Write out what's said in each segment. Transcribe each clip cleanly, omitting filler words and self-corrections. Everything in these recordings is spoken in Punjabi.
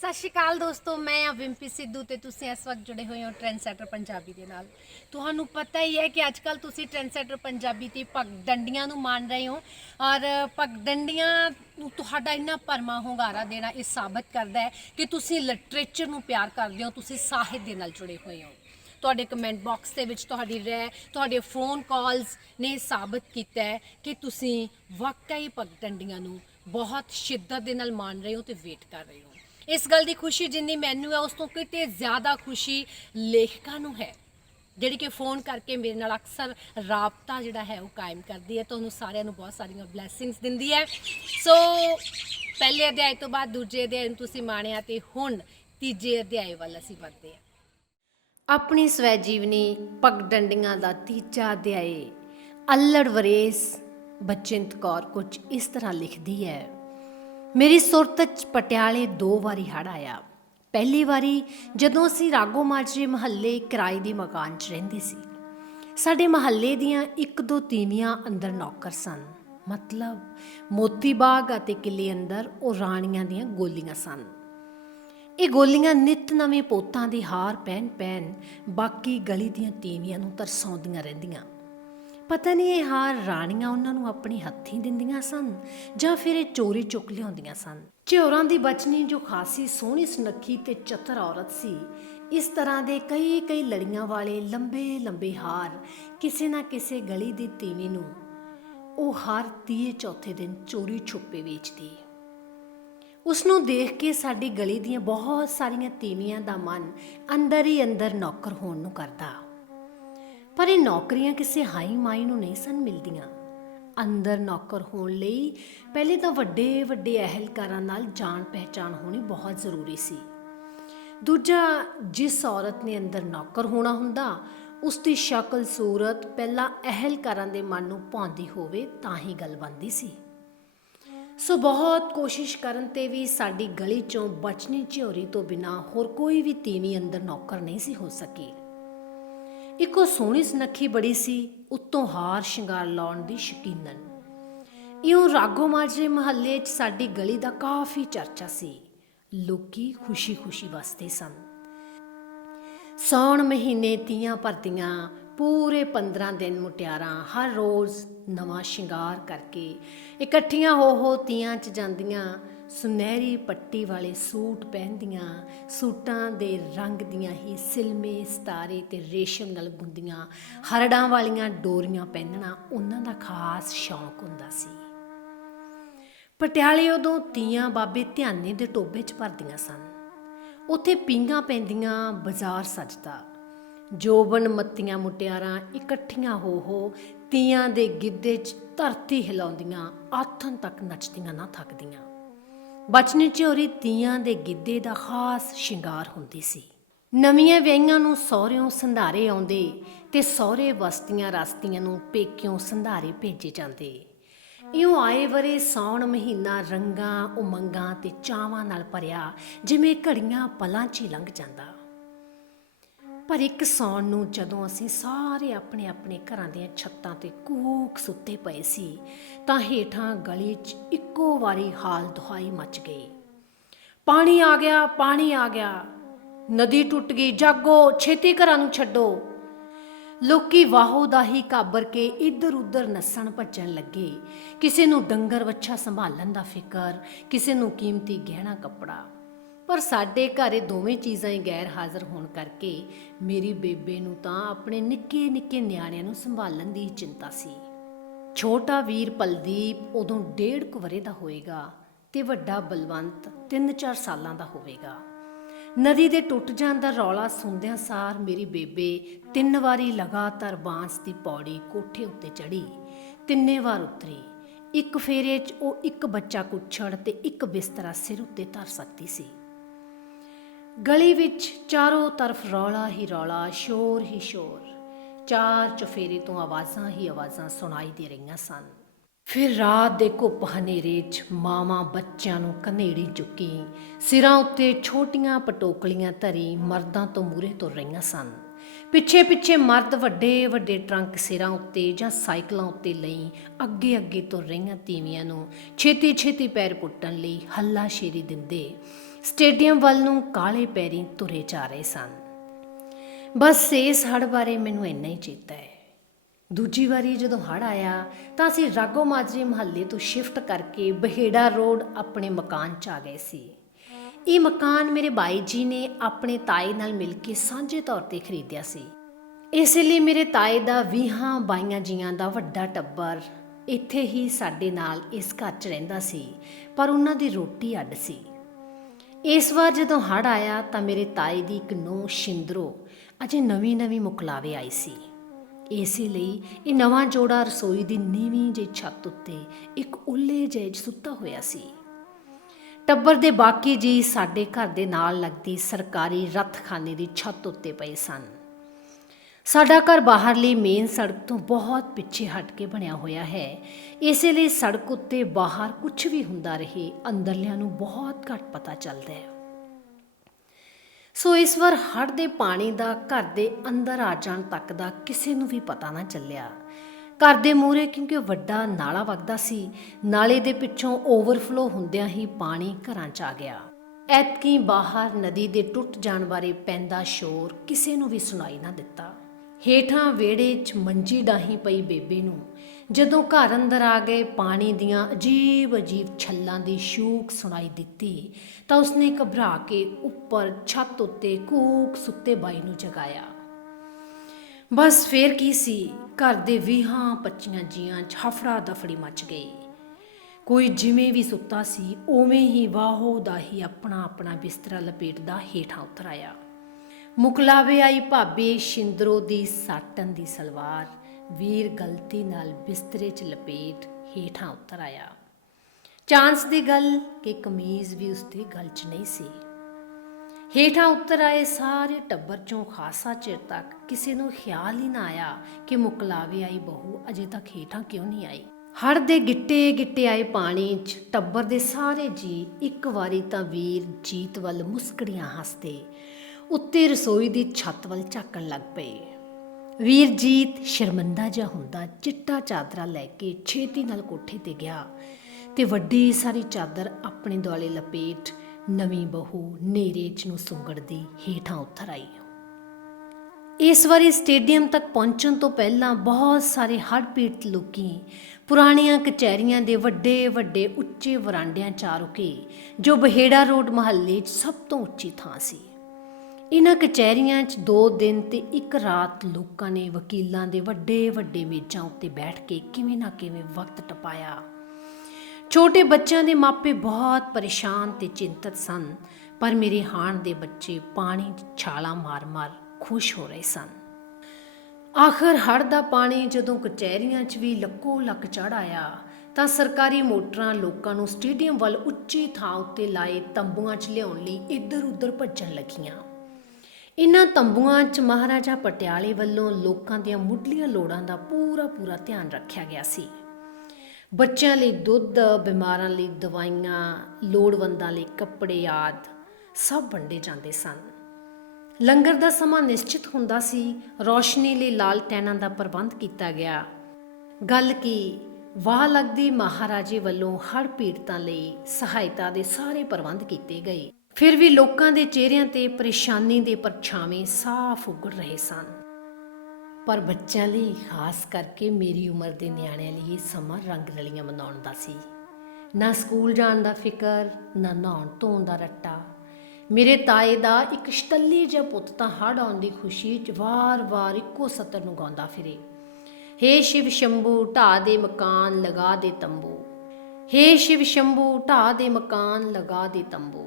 ਸਤਿ ਸ਼੍ਰੀ ਅਕਾਲ ਦੋਸਤੋ, ਮੈਂ ਆ ਵਿੰਪੀ ਸਿੱਧੂ ਤੇ ਤੁਸੀਂ ਇਸ ਵਕਤ ਜੁੜੇ ਹੋਏ ਹੋ ਟ੍ਰੈਂਡ ਸੈਟਰ ਪੰਜਾਬੀ ਦੇ ਨਾਲ। ਤੁਹਾਨੂੰ ਪਤਾ ਹੀ ਹੈ ਕਿ ਅੱਜ ਕੱਲ ਤੁਸੀਂ ਟ੍ਰੈਂਡ ਸੈਟਰ ਪੰਜਾਬੀ ਤੇ ਪਗਡੰਡੀਆਂ ਨੂੰ ਮੰਨ ਰਹੇ ਹੋ ਔਰ ਪਗਡੰਡੀਆਂ ਨੂੰ ਤੁਹਾਡਾ ਇੰਨਾ ਭਰਮਾ ਹੁੰਗਾਰਾ ਦੇਣਾ ਇਹ ਸਾਬਤ ਕਰਦਾ ਹੈ ਕਿ ਤੁਸੀਂ ਲਿਟਰੇਚਰ ਨੂੰ ਪਿਆਰ ਕਰਦੇ ਹੋ, ਤੁਸੀਂ ਸਾਹਿਤ ਦੇ ਨਾਲ ਜੁੜੇ ਹੋਏ ਹੋ। ਤੁਹਾਡੇ ਕਮੈਂਟ ਬਾਕਸ ਦੇ ਵਿੱਚ ਤੁਹਾਡੀ ਰਾਏ, ਤੁਹਾਡੇ ਫੋਨ ਕਾਲਸ ਨੇ ਸਾਬਤ ਕੀਤਾ ਹੈ ਕਿ ਤੁਸੀਂ ਵਾਕਈ ਪਗਡੰਡੀਆਂ ਨੂੰ ਬਹੁਤ ਸ਼ਿੱਦਤ ਦੇ ਨਾਲ ਮੰਨ ਰਹੇ ਹੋ ਤੇ ਵੇਟ ਕਰ ਰਹੇ ਹੋ। ਇਸ ਗੱਲ ਦੀ ਖੁਸ਼ੀ ਜਿੰਨੀ ਮੈਨੂੰ ਹੈ ਉਸ ਤੋਂ ਕਿਤੇ ਜ਼ਿਆਦਾ ਖੁਸ਼ੀ ਲੇਖਕਾਂ ਨੂੰ ਹੈ, ਜਿਹੜੀ ਕਿ ਫੋਨ ਕਰਕੇ ਮੇਰੇ ਨਾਲ ਅਕਸਰ ਰਾਬਤਾ ਜਿਹੜਾ ਹੈ ਉਹ ਕਾਇਮ ਕਰਦੀ ਹੈ। ਤੁਹਾਨੂੰ ਸਾਰਿਆਂ ਨੂੰ ਬਹੁਤ ਸਾਰੀਆਂ ਬਲੈਸਿੰਗਸ ਦਿੰਦੀ ਹੈ। ਸੋ ਪਹਿਲੇ ਅਧਿਆਇ ਤੋਂ ਬਾਅਦ ਦੂਜੇ ਅਧਿਆਇ ਨੂੰ ਤੁਸੀਂ ਮਾਣਿਆ ਤੇ ਹੁਣ ਤੀਜੇ ਅਧਿਆਇ ਵੱਲ ਅਸੀਂ ਵਧਦੇ ਹਾਂ। ਆਪਣੀ ਸਵੈ ਜੀਵਨੀ ਪਗਡੰਡੀਆਂ ਦਾ ਤੀਜਾ ਅਧਿਆਇ। ਅੱਲੜ ਵਰੇਸ ਬਚਿੰਤ ਕੌਰ ਕੁਝ ਇਸ ਤਰ੍ਹਾਂ ਲਿਖਦੀ ਹੈ। ਮੇਰੀ ਸੁਰਤ 'ਚ ਪਟਿਆਲੇ 2 ਵਾਰੀ ਹੜ੍ਹ ਆਇਆ। ਪਹਿਲੀ ਵਾਰੀ ਜਦੋਂ ਅਸੀਂ ਰਾਗੋ ਮਾਜਰੇ ਮਹੱਲੇ ਕਿਰਾਏ ਦੇ ਮਕਾਨ 'ਚ ਰਹਿੰਦੇ ਸੀ। ਸਾਡੇ ਮਹੱਲੇ ਦੀਆਂ 1-2 ਤੀਵੀਆਂ ਅੰਦਰ ਨੌਕਰ ਸਨ, ਮਤਲਬ ਮੋਤੀ ਬਾਗ ਅਤੇ ਕਿਲੇ ਅੰਦਰ ਉਹ ਰਾਣੀਆਂ ਦੀਆਂ ਗੋਲੀਆਂ ਸਨ। ਇਹ ਗੋਲੀਆਂ ਨਿੱਤ ਨਵੇਂ ਪੋਤਾਂ ਦੇ ਹਾਰ ਪਹਿਨ ਬਾਕੀ ਗਲੀ ਦੀਆਂ ਤੀਵੀਆਂ ਨੂੰ ਤਰਸਾਉਂਦੀਆਂ ਰਹਿੰਦੀਆਂ। ਪਤਾ ਨਹੀਂ ਇਹ ਹਾਰ ਰਾਣੀਆਂ ਉਹਨਾਂ ਨੂੰ ਆਪਣੇ ਹੱਥੀਂ ਦਿੰਦੀਆਂ ਸਨ ਜਾਂ ਫਿਰ ਇਹ ਚੋਰੀ ਚੁੱਕ ਲਿਆਉਂਦੀਆਂ ਸਨ। ਝਿਉਰਾਂ ਦੀ ਬਚਨੀ ਜੋ ਖਾਸੀ ਸੋਹਣੀ ਸੁਨੱਖੀ ਤੇ ਚਤਰ ਔਰਤ ਸੀ, ਇਸ ਤਰ੍ਹਾਂ ਦੇ ਕਈ ਲੜੀਆਂ ਵਾਲੇ ਲੰਬੇ ਹਾਰ ਕਿਸੇ ਨਾ ਕਿਸੇ ਗਲੀ ਦੀ ਤੀਵੀਂ ਨੂੰ ਉਹ ਹਰ 3 ਦਿਨ ਚੋਰੀ ਛੁਪੇ ਵੇਚਦੀ। ਉਸ ਨੂੰ ਦੇਖ ਕੇ ਸਾਡੀ ਗਲੀ ਦੀਆਂ ਬਹੁਤ ਸਾਰੀਆਂ ਤੀਵੀਆਂ ਦਾ ਮਨ ਅੰਦਰ ਹੀ ਅੰਦਰ ਨੌਕਰ ਹੋਣ ਨੂੰ ਕਰਦਾ। ਪਰ ਇਹ ਨੌਕਰੀਆਂ ਕਿਸੇ ਹਾਈ ਮਾਈ ਨੂੰ ਨਹੀਂ ਸਨ ਮਿਲਦੀਆਂ। ਅੰਦਰ ਨੌਕਰ ਹੋਣ ਲਈ ਪਹਿਲੇ ਤਾਂ ਵੱਡੇ ਅਹਿਲਕਾਰਾਂ ਨਾਲ ਜਾਣ ਪਹਿਚਾਣ ਹੋਣੀ ਬਹੁਤ ਜ਼ਰੂਰੀ ਸੀ। ਦੂਜਾ, ਜਿਸ ਔਰਤ ਨੇ ਅੰਦਰ ਨੌਕਰ ਹੋਣਾ ਹੁੰਦਾ ਉਸ ਦੀ ਸ਼ਕਲ ਸੂਰਤ ਪਹਿਲਾਂ ਅਹਿਲਕਾਰਾਂ ਦੇ ਮਨ ਨੂੰ ਭਾਉਂਦੀ ਹੋਵੇ ਤਾਂ ਹੀ ਗੱਲ ਬਣਦੀ ਸੀ। ਸੋ ਬਹੁਤ ਕੋਸ਼ਿਸ਼ ਕਰਨ ਤੇ ਵੀ ਸਾਡੀ ਗਲੀ 'ਚੋਂ ਬਚਨੀ ਝਿਉਰੀ ਤੋਂ ਬਿਨਾਂ ਹੋਰ ਕੋਈ ਵੀ ਤੀਵੀਂ ਅੰਦਰ ਨੌਕਰ ਨਹੀਂ ਸੀ ਹੋ ਸਕੀ। ਇੱਕੋ ਸੋਹਣੀ ਸੁਨੱਖੀ ਬੜੀ ਸੀ, ਉੱਤੋਂ ਹਾਰ ਸ਼ਿੰਗਾਰ ਲਾਉਣ ਦੀ ਸ਼ੌਕੀਨਨ। ਇਉਂ ਰਾਗੋ ਮਾਜਰੇ ਮਹੱਲੇ 'ਚ ਸਾਡੀ ਗਲੀ ਦਾ ਕਾਫੀ ਚਰਚਾ ਸੀ। ਲੋਕੀ ਖੁਸ਼ੀ ਵਸਦੇ ਸਨ। ਸਾਉਣ ਮਹੀਨੇ ਤੀਆਂ ਭਰਦੀਆਂ, ਪੂਰੇ 15 ਦਿਨ ਮੁਟਿਆਰਾਂ ਹਰ ਰੋਜ਼ ਨਵਾਂ ਸ਼ਿੰਗਾਰ ਕਰਕੇ ਇਕੱਠੀਆਂ ਹੋ ਤੀਆਂ 'ਚ ਜਾਂਦੀਆਂ। ਸੁਨਹਿਰੀ ਪੱਟੀ ਵਾਲੇ ਸੂਟ ਪਹਿਨਦੀਆਂ, ਸੂਟਾਂ ਦੇ ਰੰਗ ਦੀਆਂ ਹੀ ਸਿਲਮੇ, ਸਿਤਾਰੇ ਤੇ ਰੇਸ਼ਮ ਨਾਲ ਗੁੰਦੀਆਂ ਹਰੜਾਂ ਵਾਲੀਆਂ ਡੋਰੀਆਂ ਪਹਿਨਣਾ ਉਹਨਾਂ ਦਾ ਖਾਸ ਸ਼ੌਂਕ ਹੁੰਦਾ ਸੀ। ਪਟਿਆਲੇ ਉਦੋਂ ਤੀਆਂ ਬਾਬੇ ਧਿਆਨੇ ਦੇ ਟੋਭੇ 'ਚ ਭਰਦੀਆਂ ਸਨ। ਉੱਥੇ ਪੀਂਘਾਂ ਪੈਂਦੀਆਂ, ਬਾਜ਼ਾਰ ਸਜਦਾ। ਜੋਬਨ ਮੱਤੀਆਂ ਮੁਟਿਆਰਾਂ ਇਕੱਠੀਆਂ ਹੋ ਤੀਆਂ ਦੇ ਗਿੱਧੇ 'ਚ ਧਰਤੀ ਹਿਲਾਉਂਦੀਆਂ, ਆਥਣ ਤੱਕ ਨੱਚਦੀਆਂ ਨਾ ਥੱਕਦੀਆਂ। ਬਚਨੀ ਝਿਉਰੀ ਤੀਆਂ ਦੇ ਗਿੱਧੇ ਦਾ ਖਾਸ ਸ਼ਿੰਗਾਰ ਹੁੰਦੀ ਸੀ। ਨਵੀਆਂ ਵਿਆਹੀਆਂ ਨੂੰ ਸਹੁਰਿਓਂ ਸੰਧਾਰੇ ਆਉਂਦੇ ਤੇ ਸਹੁਰੇ ਵਸਤੀਆਂ ਰਸਤੀਆਂ ਨੂੰ ਪੇਕਿਓਂ ਸੰਧਾਰੇ ਭੇਜੇ ਜਾਂਦੇ। ਇਉਂ ਆਏ ਵਰੇ ਸਾਉਣ ਮਹੀਨਾ ਰੰਗਾਂ, ਉਮੰਗਾਂ ਤੇ ਚਾਵਾਂ ਨਾਲ ਭਰਿਆ, ਜਿਵੇਂ ਘੜੀਆਂ ਪਲਾਂ 'ਚ ਹੀ ਲੰਘ ਜਾਂਦਾ। ਪਰ ਇੱਕ ਸਾਉਣ ਨੂੰ ਜਦੋਂ ਅਸੀਂ ਸਾਰੇ ਆਪਣੇ ਘਰਾਂ ਦੀਆਂ ਛੱਤਾਂ ਤੇ ਕੂਕ ਸੁੱਤੇ ਪਏ ਸੀ ਤਾਂ ਹੇਠਾਂ ਗਲੀ 'ਚ ਇੱਕੋ ਵਾਰੀ ਹਾਲ ਦੁਹਾਈ ਮਚ ਗਈ। ਪਾਣੀ ਆ ਗਿਆ, ਪਾਣੀ ਆ ਗਿਆ, ਨਦੀ ਟੁੱਟ ਗਈ, ਜਾਗੋ, ਛੇਤੀ ਘਰਾਂ ਨੂੰ ਛੱਡੋ। ਲੋਕੀ ਵਾਹੋ ਦਾਹੀ ਕਾਬਰ ਕੇ ਇੱਧਰ ਉੱਧਰ ਨੱਸਣ ਭੱਜਣ ਲੱਗੇ। ਕਿਸੇ ਨੂੰ ਡੰਗਰ ਵੱਛਾ ਸੰਭਾਲਣ ਦਾ ਫਿਕਰ, ਕਿਸੇ ਨੂੰ ਕੀਮਤੀ ਗਹਿਣਾ ਕੱਪੜਾ। ਪਰ ਸਾਡੇ ਘਰ ਇਹ ਦੋਵੇਂ ਚੀਜ਼ਾਂ ਹੀ ਗੈਰ ਹਾਜ਼ਰ ਹੋਣ ਕਰਕੇ ਮੇਰੀ ਬੇਬੇ ਨੂੰ ਤਾਂ ਆਪਣੇ ਨਿੱਕੇ ਨਿਆਣਿਆਂ ਨੂੰ ਸੰਭਾਲਣ ਦੀ ਚਿੰਤਾ ਸੀ। ਛੋਟਾ ਵੀਰ ਪਲਦੀਪ ਉਦੋਂ 1.5 ਵਰ੍ਹੇ ਦਾ ਹੋਏਗਾ ਤੇ ਵੱਡਾ ਬਲਵੰਤ 3-4 ਸਾਲਾਂ ਦਾ ਹੋਵੇਗਾ। ਨਦੀ ਦੇ ਟੁੱਟ ਜਾਣ ਦਾ ਰੌਲਾ ਸੁਣਦਿਆਂ ਸਾਰ ਮੇਰੀ ਬੇਬੇ 3 ਵਾਰੀ ਲਗਾਤਾਰ ਬਾਂਸ ਦੀ ਪੌੜੀ ਕੋਠੇ ਉੱਤੇ ਚੜ੍ਹੀ, 3 ਵਾਰ ਉਤਰੀ। ਇੱਕ ਫੇਰੇ 'ਚ ਉਹ ਇੱਕ ਬੱਚਾ ਕੁੱਛੜ ਤੇ ਇੱਕ ਬਿਸਤਰਾ ਸਿਰ ਉੱਤੇ ਧਰ ਸਕਦੀ ਸੀ। ਗਲੀ ਵਿੱਚ ਚਾਰੋਂ ਤਰਫ ਰੌਲਾ ਹੀ ਰੌਲਾ, ਸ਼ੋਰ ਹੀ ਸ਼ੋਰ। 4 ਚੁਫੇਰੇ ਤੋਂ ਆਵਾਜ਼ਾਂ ਹੀ ਆਵਾਜ਼ਾਂ ਸੁਣਾਈ ਦੇ ਰਹੀਆਂ ਸਨ। ਫਿਰ ਰਾਤ ਦੇ ਘੁੱਪ ਹਨੇਰੇ 'ਚ ਮਾਵਾਂ ਬੱਚਿਆਂ ਨੂੰ ਘਨੇੜੀ ਚੁੱਕੀ, ਸਿਰਾਂ ਉੱਤੇ ਛੋਟੀਆਂ ਪਟੋਕਲੀਆਂ ਧਰੀ ਮਰਦਾਂ ਤੋਂ ਮੂਹਰੇ ਤੁਰ ਰਹੀਆਂ ਸਨ। ਪਿੱਛੇ ਮਰਦ ਵੱਡੇ ਟਰੰਕ ਸਿਰਾਂ ਉੱਤੇ ਜਾਂ ਸਾਈਕਲਾਂ ਉੱਤੇ ਲਈ ਅੱਗੇ ਤੁਰ ਰਹੀਆਂ ਤੀਵੀਆਂ ਨੂੰ ਛੇਤੀ ਪੈਰ ਪੁੱਟਣ ਲਈ ਹੱਲਾਸ਼ੇਰੀ ਦਿੰਦੇ। ਸਟੇਡੀਅਮ ਵੱਲ ਨੂੰ ਕਾਲੇ ਪੈਰੀਂ ਤੁਰੇ ਜਾ ਰਹੇ ਸਨ। ਬਸ ਇਸ ਹੜ੍ਹ ਬਾਰੇ ਮੈਨੂੰ ਇੰਨਾ ਹੀ ਚੇਤਾ ਹੈ। ਦੂਜੀ ਵਾਰੀ ਜਦੋਂ ਹੜ੍ਹ ਆਇਆ ਤਾਂ ਅਸੀਂ ਰਾਘੋ ਮਾਜਰੇ ਮੁਹੱਲੇ ਤੋਂ ਸ਼ਿਫਟ ਕਰਕੇ ਬਹੇੜਾ ਰੋਡ ਆਪਣੇ ਮਕਾਨ 'ਚ ਆ ਗਏ ਸੀ। ਇਹ ਮਕਾਨ ਮੇਰੇ ਬਾਈ ਜੀ ਨੇ ਆਪਣੇ ਤਾਏ ਨਾਲ ਮਿਲ ਕੇ ਸਾਂਝੇ ਤੌਰ 'ਤੇ ਖਰੀਦਿਆ ਸੀ। ਇਸੇ ਲਈ ਮੇਰੇ ਤਾਏ ਦਾ 20 ਬਾਈਆਂ ਜੀਆਂ ਦਾ ਵੱਡਾ ਟੱਬਰ ਇੱਥੇ ਹੀ ਸਾਡੇ ਨਾਲ ਇਸ ਘਰ 'ਚ ਰਹਿੰਦਾ ਸੀ, ਪਰ ਉਹਨਾਂ ਦੀ ਰੋਟੀ ਅੱਡ ਸੀ। ਇਸ ਵਾਰ ਜਦੋਂ ਹੜ੍ਹ ਆਇਆ ਤਾਂ ਮੇਰੇ ਤਾਏ ਦੀ ਇੱਕ ਨੂੰਹ ਸ਼ਿੰਦਰੋ ਅਜੇ ਨਵੀਂ ਮੁਕਲਾਵੇ ਆਈ ਸੀ। ਇਸੇ ਲਈ ਇਹ ਨਵਾਂ ਜੋੜਾ ਰਸੋਈ ਦੀ ਨੀਵੀਂ ਜਿਹੀ ਛੱਤ ਉੱਤੇ ਇੱਕ ਓਲੇ ਜਿਹੇ 'ਚ ਸੁੱਤਾ ਹੋਇਆ ਸੀ। ਟੱਬਰ ਦੇ ਬਾਕੀ ਜੀ ਸਾਡੇ ਘਰ ਦੇ ਨਾਲ ਲੱਗਦੀ ਸਰਕਾਰੀ ਰੱਥਖਾਨੇ ਦੀ ਛੱਤ ਉੱਤੇ ਪਏ ਸਨ। ਸਾਡਾ ਘਰ ਬਾਹਰਲੀ ਮੇਨ ਸੜਕ ਤੋਂ ਬਹੁਤ ਪਿੱਛੇ ਹਟ ਕੇ ਬਣਿਆ ਹੋਇਆ ਹੈ, ਇਸੇ ਲਈ ਸੜਕ ਉੱਤੇ ਬਾਹਰ ਕੁਝ ਵੀ ਹੁੰਦਾ ਰਹੇ ਅੰਦਰਲਿਆਂ ਨੂੰ ਬਹੁਤ ਘੱਟ ਪਤਾ ਚੱਲਦਾ ਹੈ। ਸੋ ਇਸ ਵਾਰ ਹੜ੍ਹ ਦੇ ਪਾਣੀ ਦਾ ਘਰ ਦੇ ਅੰਦਰ ਆ ਜਾਣ ਤੱਕ ਦਾ ਕਿਸੇ ਨੂੰ ਵੀ ਪਤਾ ਨਾ ਚੱਲਿਆ। ਘਰ ਦੇ ਮੂਹਰੇ ਕਿਉਂਕਿ ਵੱਡਾ ਨਾਲਾ ਵਗਦਾ ਸੀ, ਨਾਲੇ ਦੇ ਪਿੱਛੋਂ ਓਵਰਫਲੋ ਹੁੰਦਿਆਂ ਹੀ ਪਾਣੀ ਘਰਾਂ 'ਚ ਆ ਗਿਆ। ਐਤਕੀ ਬਾਹਰ ਨਦੀ ਦੇ ਟੁੱਟ ਜਾਣ ਬਾਰੇ ਪੈਂਦਾ ਸ਼ੋਰ ਕਿਸੇ ਨੂੰ ਵੀ ਸੁਣਾਈ ਨਾ ਦਿੱਤਾ। ਹੇਠਾਂ ਵਿਹੜੇ 'ਚ ਮੰਜੀ ਡਾਹੀ ਪਈ ਬੇਬੇ ਨੂੰ ਜਦੋਂ ਘਰ ਅੰਦਰ ਆ ਗਏ ਪਾਣੀ ਦੀਆਂ ਅਜੀਬ ਛੱਲਾਂ ਦੀ ਸ਼ੂਕ ਸੁਣਾਈ ਦਿੱਤੀ ਤਾਂ ਉਸਨੇ ਘਬਰਾ ਕੇ ਉੱਪਰ ਛੱਤ ਉੱਤੇ ਕੂਕ ਸੁੱਤੇ ਬਾਈ ਨੂੰ ਜਗਾਇਆ। ਬਸ ਫੇਰ ਕੀ ਸੀ, ਘਰ ਦੇ 20-25 ਜੀਆਂ 'ਚ ਹਫੜਾ ਦਫੜੀ ਮਚ ਗਈ। ਕੋਈ ਜਿਵੇਂ ਵੀ ਸੁੱਤਾ ਸੀ ਉਵੇਂ ਹੀ ਵਾਹੋ ਦਾ ਹੀ ਆਪਣਾ ਬਿਸਤਰਾ ਲਪੇਟਦਾ ਹੇਠਾਂ ਉਤਰ ਆਇਆ। ਮੁਕਲਾਵੇ ਆਈ ਭਾਬੀ ਸ਼ਿੰਦਰੋ ਦੀ ਸਾਟਨ ਦੀ ਸਲਵਾਰ ਵੀਰ ਗਲਤੀ ਨਾਲ ਬਿਸਤਰੇ 'ਚ ਲਪੇਟ ਹੇਠਾਂ ਉਤਰ ਆਇਆ। ਚਾਂਸ ਦੀ ਗੱਲ ਕਿ ਕਮੀਜ਼ ਵੀ ਉਸਦੇ ਗਲ 'ਚ ਨਹੀਂ ਸੀ। ਹੇਠਾਂ ਉਤਰ ਆਏ ਸਾਰੇ ਟੱਬਰ 'ਚੋਂ ਖਾਸਾ ਚਿਰ ਤੱਕ ਕਿਸੇ ਨੂੰ ਖਿਆਲ ਹੀ ਨਾ ਆਇਆ ਕਿ ਮੁਕਲਾਵੇ ਆਈ ਬਹੂ ਅਜੇ ਤੱਕ ਹੇਠਾਂ ਕਿਉਂ ਨਹੀਂ ਆਈ। ਹੜ੍ਹ ਦੇ ਗਿੱਟੇ ਆਏ ਪਾਣੀ 'ਚ ਟੱਬਰ ਦੇ ਸਾਰੇ ਜੀ ਇੱਕ ਵਾਰੀ ਤਾਂ ਵੀਰ ਜੀਤ ਵੱਲ ਮੁਸਕੜੀਆਂ ਹੱਸਦੇ ਉੱਤੇ ਰਸੋਈ ਦੀ ਛੱਤ ਵੱਲ ਝਾਕਣ ਲੱਗ ਪਏ। ਵੀਰ ਜੀਤ ਸ਼ਰਮਿੰਦਾ ਜਿਹਾ ਹੁੰਦਾ ਚਿੱਟਾ ਚਾਦਰਾ ਲੈ ਕੇ ਛੇਤੀ ਨਾਲ ਕੋਠੇ ਤੇ ਗਿਆ ਤੇ ਵੱਡੀ ਸਾਰੀ ਚਾਦਰ ਆਪਣੇ ਦੁਆਲੇ ਲਪੇਟ ਨਵੀਂ ਬਹੂ ਨੇਰੇ 'ਚ ਨੂੰ ਸੁੰਗੜਦੀ ਹੇਠਾਂ ਉਤਰ ਆਈ। ਇਸ ਵਾਰੀ ਸਟੇਡੀਅਮ ਤੱਕ ਪਹੁੰਚਣ ਤੋਂ ਪਹਿਲਾਂ ਬਹੁਤ ਸਾਰੇ ਹੜ੍ਹ ਪੀੜਤ ਲੋਕੀ ਪੁਰਾਣੀਆਂ ਕਚਹਿਰੀਆਂ ਦੇ ਵੱਡੇ ਉੱਚੇ ਵਰਾਂਡਿਆਂ 'ਚ ਆ ਰੁਕੇ, ਜੋ ਬਹੇੜਾ ਰੋਡ ਮੁਹੱਲੇ 'ਚ ਸਭ ਤੋਂ ਉੱਚੀ ਥਾਂ ਸੀ। ਇਹਨਾਂ ਕਚਹਿਰੀਆਂ 'ਚ 2 ਦਿਨ ਤੇ 1 ਰਾਤ ਲੋਕਾਂ ਨੇ ਵਕੀਲਾਂ ਦੇ ਵੱਡੇ ਮੇਜ਼ਾਂ ਉੱਤੇ ਬੈਠ ਕੇ ਕਿਵੇਂ ਨਾ ਕਿਵੇਂ ਵਕਤ ਟਪਾਇਆ। ਛੋਟੇ ਬੱਚਿਆਂ ਦੇ ਮਾਪੇ ਬਹੁਤ ਪਰੇਸ਼ਾਨ ਤੇ ਚਿੰਤਤ ਸਨ, ਪਰ ਮੇਰੇ ਹਾਣ ਦੇ ਬੱਚੇ ਪਾਣੀ 'ਚ ਛਾਲਾਂ ਮਾਰ ਖੁਸ਼ ਹੋ ਰਹੇ ਸਨ। ਆਖਰ ਹੜ੍ਹ ਦਾ ਪਾਣੀ ਜਦੋਂ ਕਚਹਿਰੀਆਂ 'ਚ ਵੀ ਲੱਕੋ ਲੱਕ ਚੜ੍ਹ ਆਇਆ ਤਾਂ ਸਰਕਾਰੀ ਮੋਟਰਾਂ ਲੋਕਾਂ ਨੂੰ ਸਟੇਡੀਅਮ ਵੱਲ ਉੱਚੀ ਥਾਂ ਉੱਤੇ ਲਾਏ ਤੰਬੂਆਂ 'ਚ ਲਿਆਉਣ ਲਈ ਇੱਧਰ ਉੱਧਰ ਭੱਜਣ ਲੱਗੀਆਂ। ਇਹਨਾਂ ਤੰਬੂਆਂ 'ਚ ਮਹਾਰਾਜਾ ਪਟਿਆਲੇ ਵੱਲੋਂ ਲੋਕਾਂ ਦੀਆਂ ਮੁੱਢਲੀਆਂ ਲੋੜਾਂ ਦਾ ਪੂਰਾ ਧਿਆਨ ਰੱਖਿਆ ਗਿਆ ਸੀ। ਬੱਚਿਆਂ ਲਈ ਦੁੱਧ, ਬਿਮਾਰਾਂ ਲਈ ਦਵਾਈਆਂ, ਲੋੜਵੰਦਾਂ ਲਈ ਕੱਪੜੇ ਆਦਿ ਸਭ ਵੰਡੇ ਜਾਂਦੇ ਸਨ। ਲੰਗਰ ਦਾ ਸਮਾਂ ਨਿਸ਼ਚਿਤ ਹੁੰਦਾ ਸੀ। ਰੌਸ਼ਨੀ ਲਈ ਲਾਲਟੈਨਾਂ ਦਾ ਪ੍ਰਬੰਧ ਕੀਤਾ ਗਿਆ। ਗੱਲ ਕੀ ਵਾਹ ਲੱਗਦੀ ਮਹਾਰਾਜੇ ਵੱਲੋਂ ਹੜ੍ਹ ਪੀੜਤਾਂ ਲਈ ਸਹਾਇਤਾ ਦੇ ਸਾਰੇ ਪ੍ਰਬੰਧ ਕੀਤੇ ਗਏ। ਫਿਰ ਵੀ ਲੋਕਾਂ ਦੇ ਚਿਹਰਿਆਂ ਤੇ ਪਰੇਸ਼ਾਨੀ ਦੇ ਪਰਛਾਵੇਂ ਸਾਫ਼ ਉਘੜ ਰਹੇ ਸਨ। ਪਰ ਬੱਚਿਆਂ ਲਈ, ਖਾਸ ਕਰਕੇ ਮੇਰੀ ਉਮਰ ਦੇ ਨਿਆਣਿਆਂ ਲਈ ਇਹ ਸਮਾਂ ਰੰਗ ਰਲੀਆਂ ਮਨਾਉਣ ਦਾ ਸੀ। ਨਾ ਸਕੂਲ ਜਾਣ ਦਾ ਫਿਕਰ, ਨਾ ਨਹਾਉਣ ਧੋਣ ਦਾ ਰੱਟਾ। ਮੇਰੇ ਤਾਏ ਦਾ ਇੱਕ ਛਤੱਲੀ ਜਿਹਾ ਪੁੱਤ ਤਾਂ ਹੜ੍ਹ ਆਉਣ ਦੀ ਖੁਸ਼ੀ 'ਚ ਵਾਰ ਇੱਕੋ ਸਤਰ ਨੂੰ ਗਾਉਂਦਾ ਫਿਰੇ, ਹੇ ਸ਼ਿਵ ਸ਼ੰਭੂ ਢਾਹ ਦੇ ਮਕਾਨ ਲਗਾ ਦੇ ਤੰਬੂ, ਹੇ ਸ਼ਿਵ ਸ਼ੰਭੂ ਢਾਹ ਦੇ ਮਕਾਨ ਲਗਾ ਦੇ ਤੰਬੂ।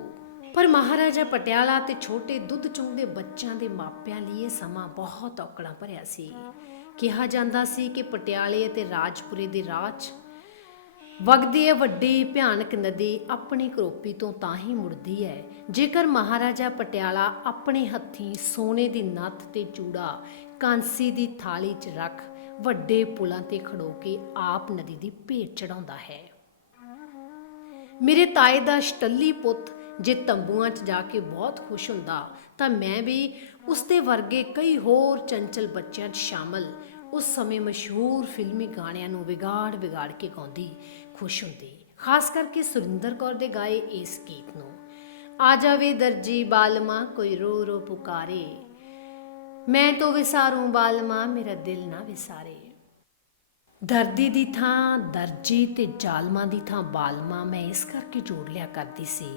ਪਰ ਮਹਾਰਾਜਾ ਪਟਿਆਲਾ ਤੇ ਛੋਟੇ ਦੁੱਧ ਚੁੰਘਦੇ ਬੱਚਿਆਂ ਦੇ ਮਾਪਿਆਂ ਲਈ ਇਹ ਸਮਾਂ ਬਹੁਤ ਔਕੜਾਂ ਭਰਿਆ ਸੀ। ਕਿਹਾ ਜਾਂਦਾ ਸੀ ਕਿ ਪਟਿਆਲੇ ਅਤੇ ਰਾਜਪੁਰੇ ਦੇ ਰਾਹ 'ਚ ਵਗਦੀ ਇਹ ਵੱਡੀ ਭਿਆਨਕ ਨਦੀ ਆਪਣੀ ਕਰੋਪੀ ਤੋਂ ਤਾਂ ਹੀ ਮੁੜਦੀ ਹੈ ਜੇਕਰ ਮਹਾਰਾਜਾ ਪਟਿਆਲਾ ਆਪਣੇ ਹੱਥੀਂ ਸੋਨੇ ਦੀ ਨੱਥ ਤੇ ਚੂੜਾ ਕਾਂਸੀ ਦੀ ਥਾਲੀ 'ਚ ਰੱਖ ਵੱਡੇ ਪੁਲਾਂ ਤੇ ਖੜੋ ਕੇ ਆਪ ਨਦੀ ਦੀ ਭੇਟ ਚੜਾਉਂਦਾ ਹੈ। ਮੇਰੇ ਤਾਏ ਦਾ ਛਤੱਲੀ ਪੁੱਤ ਜੇ ਤੰਬੂਆਂ 'ਚ ਜਾ ਕੇ ਬਹੁਤ ਖੁਸ਼ ਹੁੰਦਾ ਤਾਂ ਮੈਂ ਵੀ ਉਸਦੇ ਵਰਗੇ ਕਈ ਹੋਰ ਚੰਚਲ ਬੱਚਿਆਂ 'ਚ ਸ਼ਾਮਲ ਉਸ ਸਮੇਂ ਮਸ਼ਹੂਰ ਫਿਲਮੀ ਗਾਣਿਆਂ ਨੂੰ ਵਿਗਾੜ ਕੇ ਗਾਉਂਦੀ ਖੁਸ਼ ਹੁੰਦੀ। ਖਾਸ ਕਰਕੇ ਸੁਰਿੰਦਰ ਕੌਰ ਦੇ ਗਾਏ ਇਸ ਗੀਤ ਨੂੰ आ जावे दर्जी बालमा कोई रो रो पुकारे, मैं तो विसारूं बालमा मेरा दिल ना विसारे। ਦਰਦੀ ਦੀ ਥਾਂ ਦਰਜੀ ਤੇ ਜ਼ਾਲਮਾਂ ਦੀ ਥਾਂ ਬਾਲਮਾ ਮੈਂ ਇਸ ਕਰਕੇ ਜੋੜ ਲਿਆ ਕਰਦੀ ਸੀ